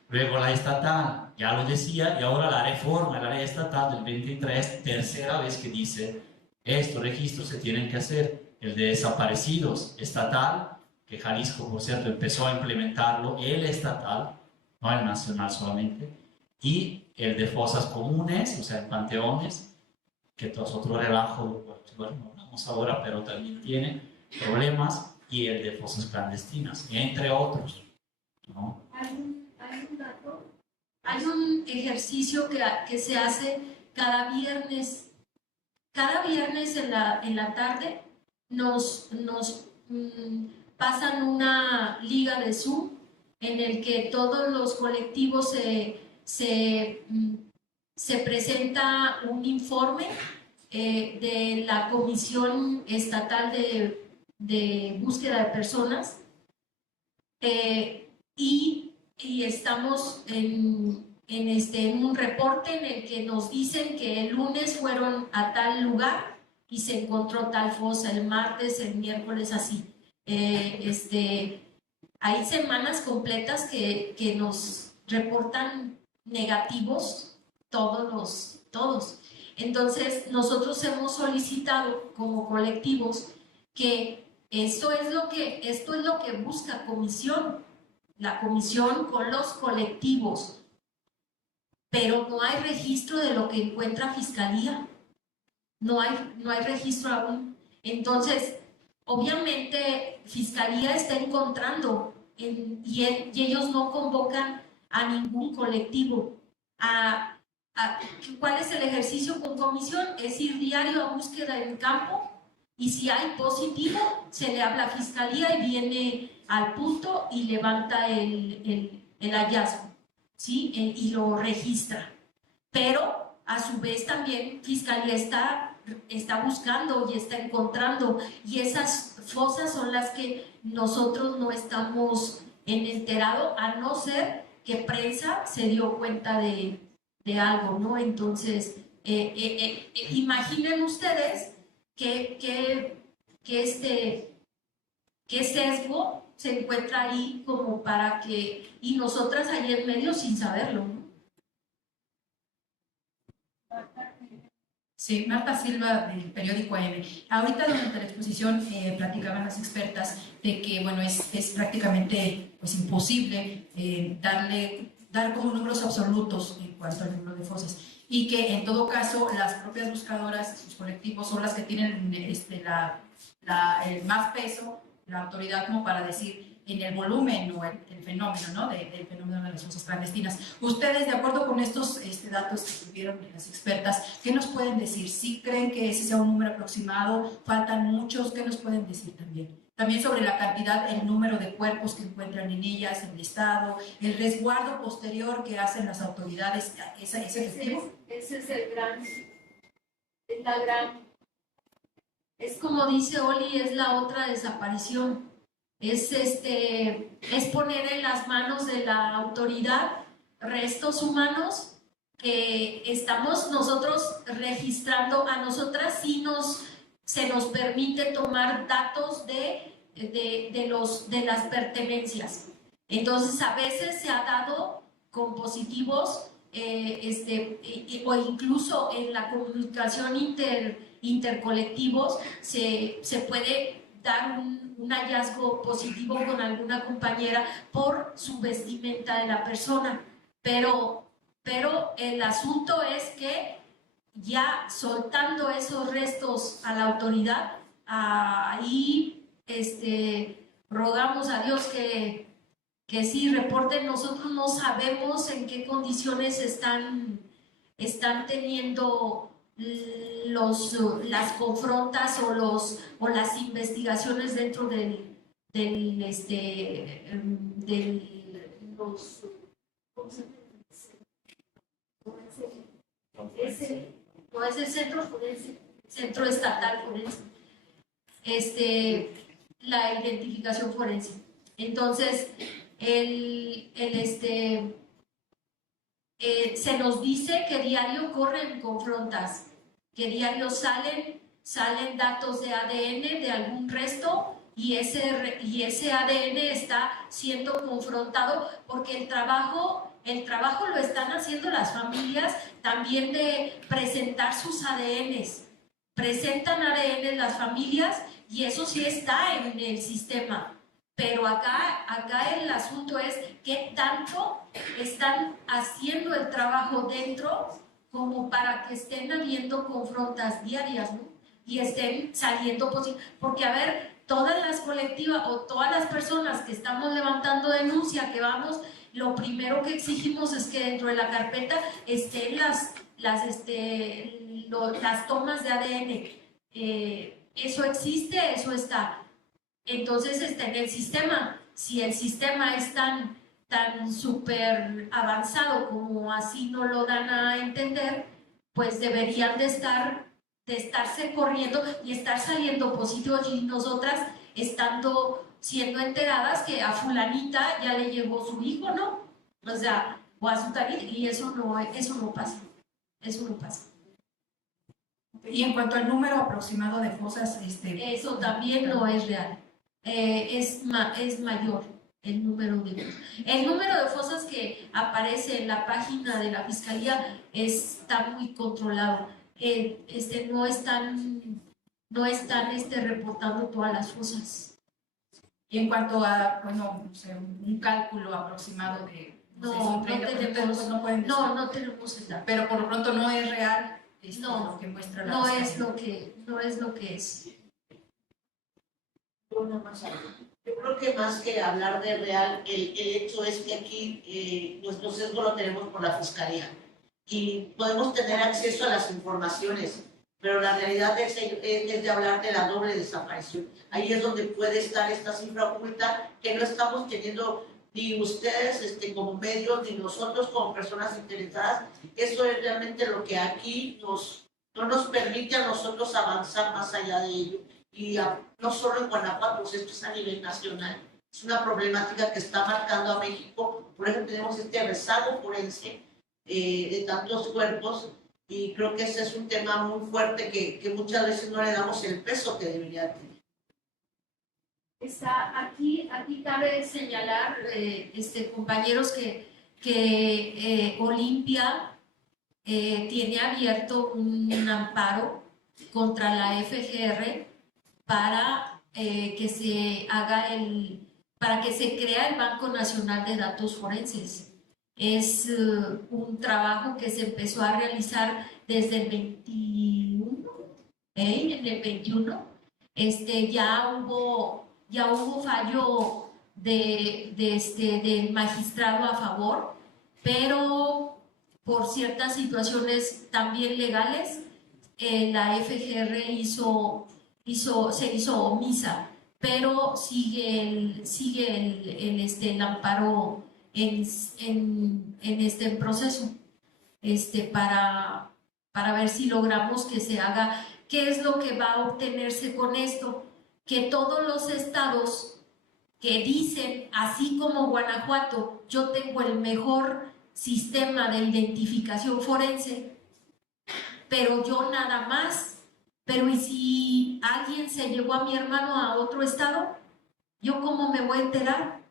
Luego la estatal, ya lo decía, y ahora la reforma de la ley estatal del 23, tercera vez que dice, estos registros se tienen que hacer. El de desaparecidos estatal, que Jalisco, por cierto, empezó a implementarlo, el estatal, no el nacional solamente, y el de fosas comunes, o sea, en panteones, que es otro relajo, bueno, no hablamos ahora, pero también tiene problemas, y el de fosas clandestinas, entre otros, ¿no? Hay un ejercicio que se hace cada viernes. Cada viernes en la tarde nos pasan una liga de Zoom en el que todos los colectivos se presenta un informe de la Comisión Estatal de Búsqueda de Personas y estamos en un reporte en el que nos dicen que el lunes fueron a tal lugar y se encontró tal fosa, el martes, el miércoles, así. Hay semanas completas que nos reportan negativos todos. Entonces, nosotros hemos solicitado como colectivos que esto es lo que busca la comisión con los colectivos, pero no hay registro de lo que encuentra Fiscalía, no hay registro aún. Entonces, obviamente, Fiscalía está encontrando y ellos no convocan a ningún colectivo. ¿Cuál es el ejercicio con comisión? Es ir diario a búsqueda en campo y si hay positivo, se le habla a Fiscalía y viene al punto y levanta el hallazgo, ¿sí? Y lo registra. Pero a su vez también Fiscalía está buscando y está encontrando, y esas fosas son las que nosotros no estamos enterados, a no ser que prensa se dio cuenta de algo, ¿no? Entonces, imaginen ustedes que sesgo se encuentra ahí como para que, y nosotras ahí en medio sin saberlo, ¿no? Sí, Marta Silva del periódico AM. Ahorita durante la exposición platicaban las expertas de que, bueno, es prácticamente pues, imposible dar como números absolutos en cuanto al número de fosas, y que en todo caso las propias buscadoras, sus colectivos, son las que tienen el más peso, la autoridad como para decir en el volumen o el fenómeno, ¿no? Del fenómeno de las fosas clandestinas. Ustedes, de acuerdo con estos datos que tuvieron las expertas, ¿qué nos pueden decir? ¿Sí creen que ese sea un número aproximado? ¿Faltan muchos? ¿Qué nos pueden decir también? También sobre la cantidad, el número de cuerpos que encuentran en ellas, en el estado, el resguardo posterior que hacen las autoridades, ¿es efectivo? Ese es es como dice Oli, es la otra desaparición. Es poner en las manos de la autoridad restos humanos que estamos nosotros registrando. A nosotras sí se nos permite tomar datos de las pertenencias. Entonces, a veces se ha dado con positivos o incluso en la comunicación intercolectivos se puede dar un hallazgo positivo con alguna compañera por su vestimenta de la persona, pero el asunto es que ya soltando esos restos a la autoridad, ahí rogamos a Dios que sí reporten. Nosotros no sabemos en qué condiciones están teniendo las confrontas o las investigaciones dentro del centro estatal forense, la identificación forense. Entonces, se nos dice que diario corren confrontas, que diario salen datos de ADN de algún resto, y ese ADN está siendo confrontado, porque el trabajo lo están haciendo las familias también, de presentar sus ADNs. Presentan ADN las familias y eso sí está en el sistema. Pero acá el asunto es qué tanto están haciendo el trabajo dentro como para que estén habiendo confrontas diarias, ¿no? Y estén saliendo positivos. Porque, a ver, todas las colectivas o todas las personas que estamos levantando denuncia, que vamos, lo primero que exigimos es que dentro de la carpeta estén las tomas de ADN. Eso existe, eso está. Entonces está en el sistema. Si el sistema es tan súper avanzado como así no lo dan a entender, pues deberían de estarse corriendo y estar saliendo positivos, y nosotras siendo enteradas que a fulanita ya le llegó su hijo, ¿no? O sea, o a su tarea, y eso no pasa. Eso no pasa. Y en cuanto al número aproximado de fosas, eso también no es real. Es mayor el número de fosas que aparece en la página de la Fiscalía. Está muy controlado. No están reportando todas las fosas. Y en cuanto a, un cálculo aproximado de... No tenemos el dato. Pero por lo pronto no es real lo que muestra la no es lo que es. Yo creo que más que hablar de real, el hecho es que aquí nuestro sesgo lo tenemos por la Fiscalía y podemos tener acceso a las informaciones, pero la realidad es de hablar de la doble desaparición. Ahí es donde puede estar esta cifra oculta que no estamos teniendo ni ustedes como medios, ni nosotros como personas interesadas. Eso es realmente lo que aquí no nos permite a nosotros avanzar más allá de ello. Y no solo en Guanajuato, esto es a nivel nacional. Es una problemática que está marcando a México. Por eso tenemos este rezago forense de tantos cuerpos, y creo que ese es un tema muy fuerte que muchas veces no le damos el peso que debería tener. Aquí cabe señalar, compañeros, que Olimpia tiene abierto un amparo contra la FGR para que se crea el Banco Nacional de Datos Forenses. Es un trabajo que se empezó a realizar desde el 21, en el 21. Ya hubo fallo del magistrado a favor, pero por ciertas situaciones también legales, la FGR se hizo omisa, pero sigue el amparo en proceso, para ver si logramos que se haga. ¿Qué es lo que va a obtenerse con esto? Que todos los estados que dicen, así como Guanajuato, yo tengo el mejor sistema de identificación forense, pero yo nada más. Pero ¿y si alguien se llevó a mi hermano a otro estado? ¿Yo cómo me voy a enterar?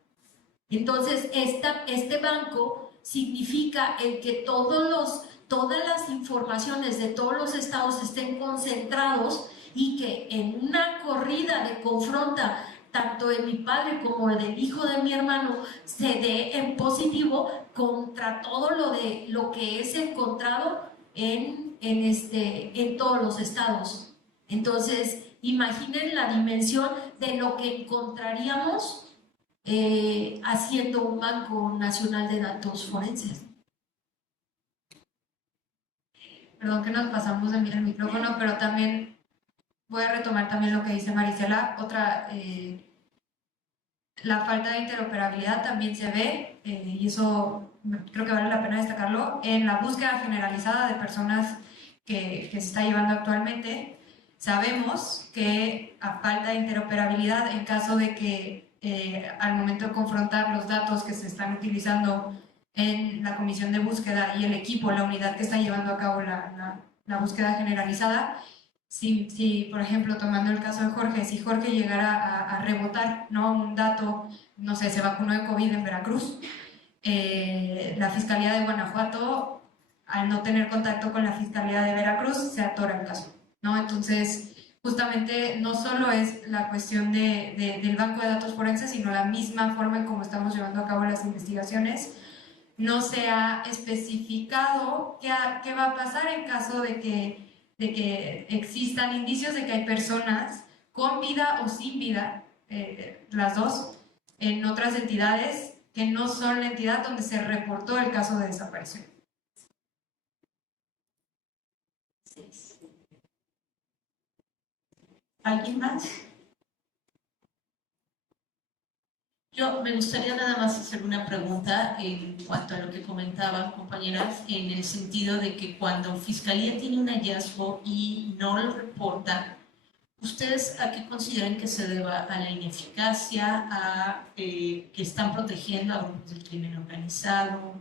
Entonces, este banco significa el que todas las informaciones de todos los estados estén concentrados, y que en una corrida de confronta, tanto de mi padre como del hijo de mi hermano, se dé en positivo contra todo lo que es encontrado en todos los estados. Entonces, imaginen la dimensión de lo que encontraríamos haciendo un Banco Nacional de Datos Forenses. Perdón que nos pasamos de el micrófono, pero también voy a retomar también lo que dice Marisela. Otra, la falta de interoperabilidad también se ve, y eso creo que vale la pena destacarlo, en la búsqueda generalizada de personas que se está llevando actualmente. Sabemos que a falta de interoperabilidad, en caso de que al momento de confrontar los datos que se están utilizando en la comisión de búsqueda y el equipo, la unidad que está llevando a cabo la búsqueda generalizada, si, por ejemplo, tomando el caso de Jorge, si Jorge llegara a rebotar, ¿no?, un dato, no sé, se vacunó de COVID en Veracruz, la Fiscalía de Guanajuato, al no tener contacto con la Fiscalía de Veracruz, se atora el caso, ¿no? Entonces, justamente no solo es la cuestión del banco de datos forenses, sino la misma forma en cómo estamos llevando a cabo las investigaciones. No se ha especificado qué va a pasar en caso de que existan indicios de que hay personas con vida o sin vida, las dos, en otras entidades que no son la entidad donde se reportó el caso de desaparición. ¿Alguien más? Yo me gustaría nada más hacer una pregunta en cuanto a lo que comentaban compañeras, en el sentido de que cuando Fiscalía tiene un hallazgo y no lo reporta, ¿ustedes a qué consideran que se deba? ¿A la ineficacia? ¿A que están protegiendo a grupos del crimen organizado?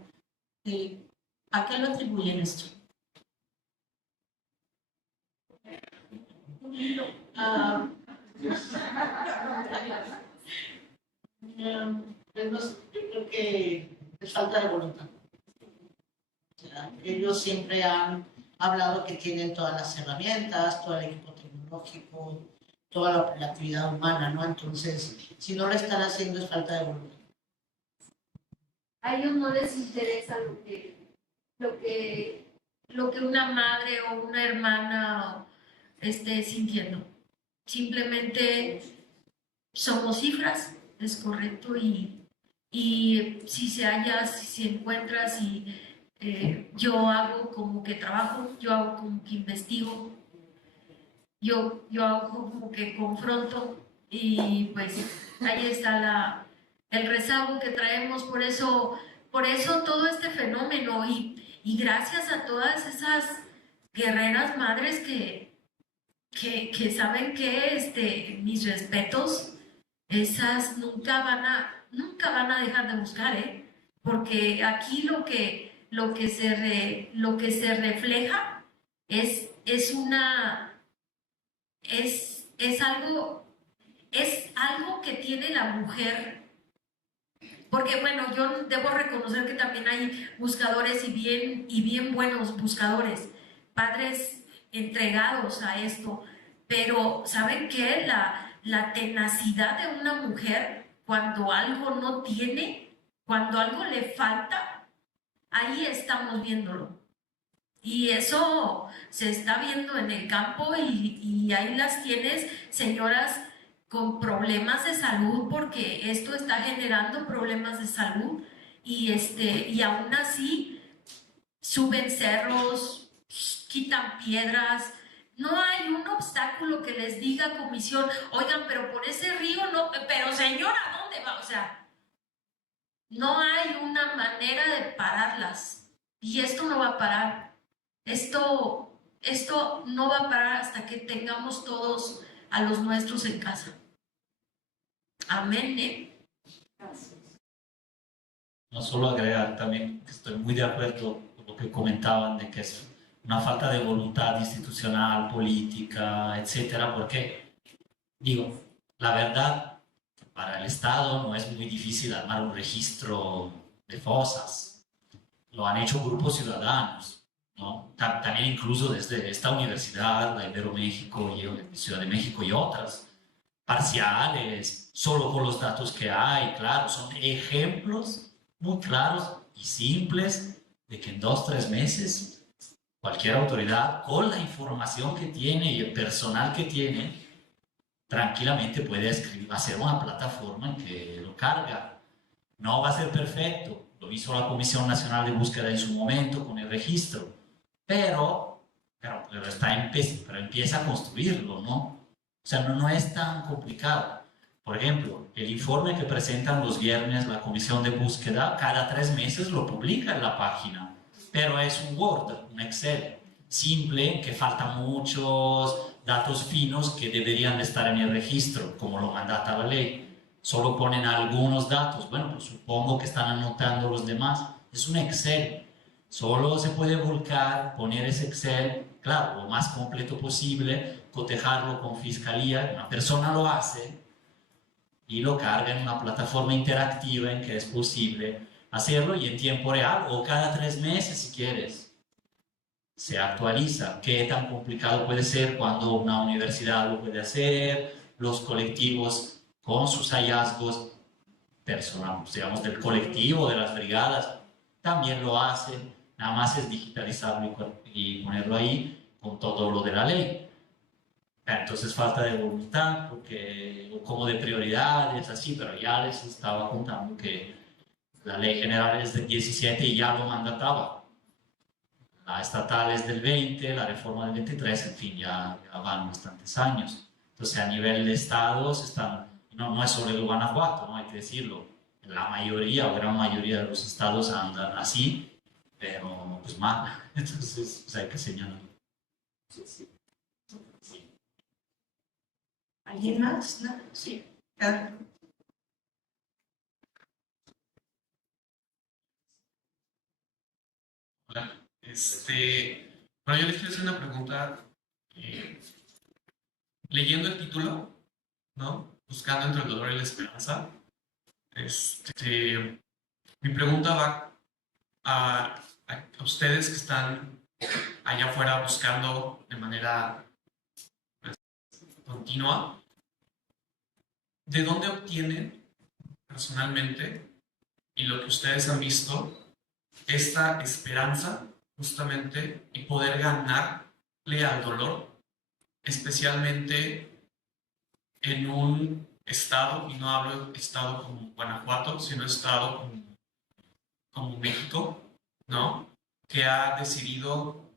¿A qué lo atribuyen esto? Pues yo creo que es falta de voluntad. O sea, ellos siempre han hablado que tienen todas las herramientas, todo el equipo tecnológico, toda la actividad humana, ¿no? Entonces, si no lo están haciendo es falta de voluntad. A ellos no les interesa lo que una madre o una hermana esté sintiendo. Simplemente somos cifras, es correcto, y si se halla, si se encuentra, si yo hago como que trabajo, yo hago como que investigo, yo hago como que confronto, y pues ahí está el rezago que traemos. Por eso todo este fenómeno, y gracias a todas esas guerreras madres que saben que mis respetos, esas nunca van a dejar de buscar, porque aquí lo que se refleja es algo que tiene la mujer. Porque bueno, yo debo reconocer que también hay buscadores y bien buenos buscadores, padres entregados a esto, pero ¿saben qué? La tenacidad de una mujer cuando algo no tiene, cuando algo le falta, ahí estamos viéndolo. Y eso se está viendo en el campo, y ahí las tienes, señoras con problemas de salud, porque esto está generando problemas de salud, y aún así suben cerros, quitan piedras. No hay un obstáculo que les diga comisión, oigan, pero por ese río no, pero señora, ¿dónde va? O sea, no hay una manera de pararlas, y esto no va a parar. Esto no va a parar hasta que tengamos todos a los nuestros en casa. Amén. No solo agregar también que estoy muy de acuerdo con lo que comentaban de que es una falta de voluntad institucional, política, etcétera, porque, digo, la verdad, para el Estado no es muy difícil armar un registro de fosas. Lo han hecho grupos ciudadanos, ¿no? También incluso desde esta universidad, la Ibero México, Ciudad de México y otras, parciales, solo con los datos que hay, claro, son ejemplos muy claros y simples de que en 2 o 3 meses cualquier autoridad, con la información que tiene y el personal que tiene, tranquilamente puede hacer una plataforma en que lo carga. No va a ser perfecto, lo hizo la Comisión Nacional de Búsqueda en su momento con el registro, pero empieza a construirlo, ¿no? O sea, no es tan complicado. Por ejemplo, el informe que presentan los viernes la Comisión de Búsqueda, cada 3 meses lo publica en la página, pero es un Word, un Excel simple, que faltan muchos datos finos que deberían de estar en el registro, como lo mandata la ley. Solo ponen algunos datos, bueno, pues supongo que están anotando los demás. Es un Excel, solo se puede volcar, poner ese Excel, claro, lo más completo posible, cotejarlo con fiscalía, una persona lo hace y lo carga en una plataforma interactiva en que es posible hacerlo y en tiempo real o cada 3 meses si quieres. Se actualiza. ¿Qué tan complicado puede ser cuando una universidad lo puede hacer? Los colectivos con sus hallazgos personales, digamos, del colectivo, de las brigadas, también lo hacen. Nada más es digitalizarlo y ponerlo ahí con todo lo de la ley. Entonces falta de voluntad, o como de prioridades, así, pero ya les estaba contando que la ley general es del 17 y ya lo mandataba. La estatal es del 20, la reforma del 23, en fin, ya van bastantes años. Entonces a nivel de estados no es solo el Guanajuato, ¿no? Hay que decirlo. La mayoría o gran mayoría de los estados andan así, pero pues mal. Entonces pues hay que señalarlo. Sí. ¿Alguien más? ¿No? Sí. Hola. Bueno, yo les quiero hacer una pregunta. Leyendo el título, ¿no? Buscando entre el dolor y la esperanza. Mi pregunta va a ustedes que están allá afuera buscando de manera continua. ¿De dónde obtienen personalmente y lo que ustedes han visto esta esperanza justamente y poder ganarle al dolor, especialmente en un estado, y no hablo de estado como Guanajuato, sino estado como México, ¿no? Que ha decidido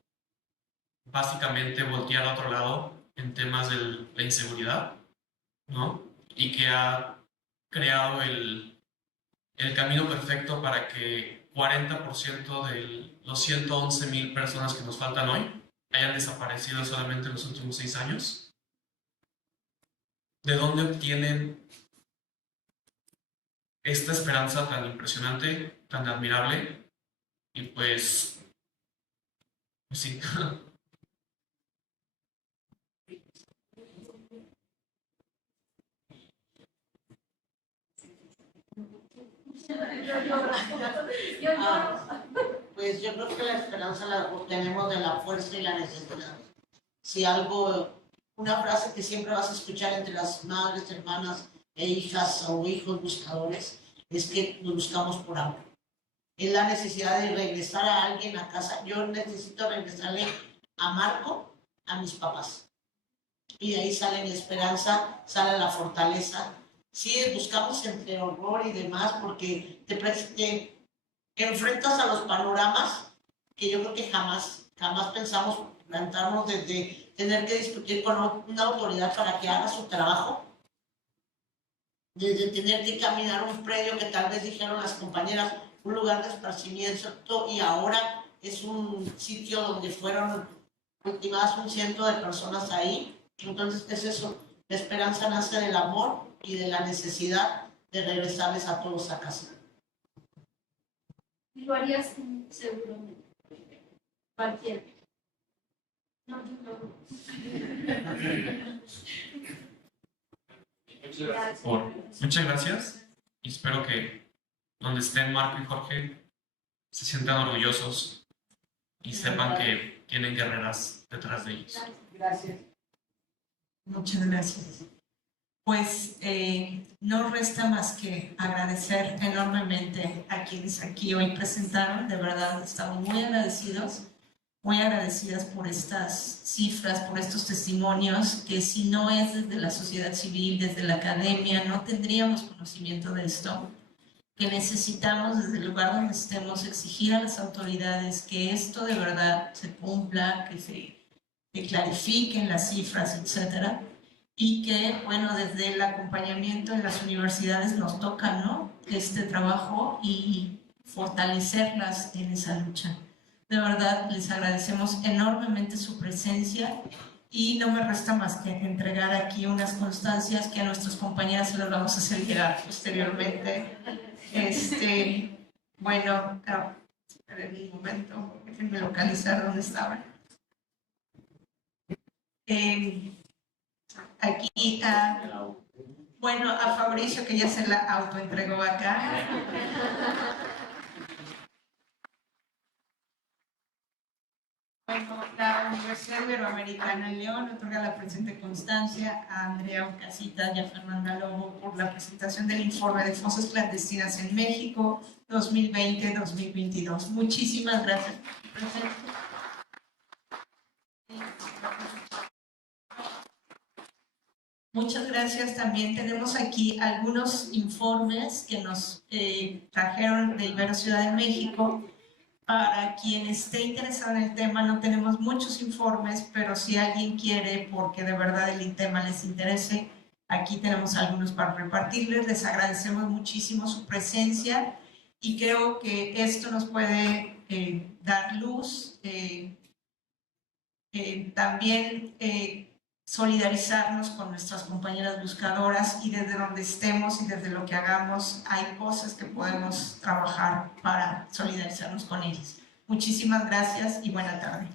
básicamente voltear a otro lado en temas de la inseguridad, ¿no? Y que ha creado el camino perfecto para que 40% de los 111,000 personas que nos faltan hoy hayan desaparecido solamente en los últimos 6 años. ¿De dónde obtienen esta esperanza tan impresionante, tan admirable? Y pues sí. Pues yo creo que la esperanza la obtenemos de la fuerza y la necesidad. Si algo, una frase que siempre vas a escuchar entre las madres, hermanas e hijas o hijos buscadores, es que nos buscamos por hambre. Es la necesidad de regresar a alguien a casa. Yo necesito regresarle a Marco, a mis papás. Y de ahí sale la esperanza, sale la fortaleza. Sí, buscamos entre horror y demás porque te enfrentas a los panoramas que yo creo que jamás pensamos plantarnos desde tener que discutir con una autoridad para que haga su trabajo, desde tener que caminar un predio que tal vez dijeron las compañeras, un lugar de esparcimiento y ahora es un sitio donde fueron ultimadas 100 de personas ahí. Entonces es eso, la esperanza nace del amor y de la necesidad de regresarles a todos a casa. Lo harías seguramente. Cualquiera. No. Muchas gracias. Y espero que donde estén Marco y Jorge se sientan orgullosos y sepan que tienen guerreras detrás de ellos. Gracias. Muchas gracias. Pues no resta más que agradecer enormemente a quienes aquí hoy presentaron. De verdad, estamos muy agradecidos muy agradecidas por estas cifras, por estos testimonios, que si no es desde la sociedad civil, desde la academia, no tendríamos conocimiento de esto, que necesitamos desde el lugar donde estemos exigir a las autoridades que esto de verdad se cumpla, que clarifiquen las cifras, etcétera, y que, bueno, desde el acompañamiento en las universidades nos toca, ¿no?, este trabajo y fortalecerlas en esa lucha. De verdad, les agradecemos enormemente su presencia y no me resta más que entregar aquí unas constancias que a nuestros compañeros se las vamos a hacer llegar posteriormente. Bueno, esperen un momento, déjenme localizar dónde estaban. Aquí, bueno, a Fabricio, que ya se la autoentregó acá. Bueno, la Universidad Iberoamericana en León otorga la presente constancia a Andrea Ocasita y a Fernanda Lobo por la presentación del informe de fosas clandestinas en México 2020-2022. Muchísimas gracias por su presencia. Muchas gracias. También tenemos aquí algunos informes que nos trajeron de Ibero Ciudad de México. Para quien esté interesado en el tema, no tenemos muchos informes, pero si alguien quiere, porque de verdad el tema les interese, aquí tenemos algunos para repartirles. Les agradecemos muchísimo su presencia y creo que esto nos puede dar luz, también solidarizarnos con nuestras compañeras buscadoras, y desde donde estemos y desde lo que hagamos hay cosas que podemos trabajar para solidarizarnos con ellas. Muchísimas gracias y buena tarde.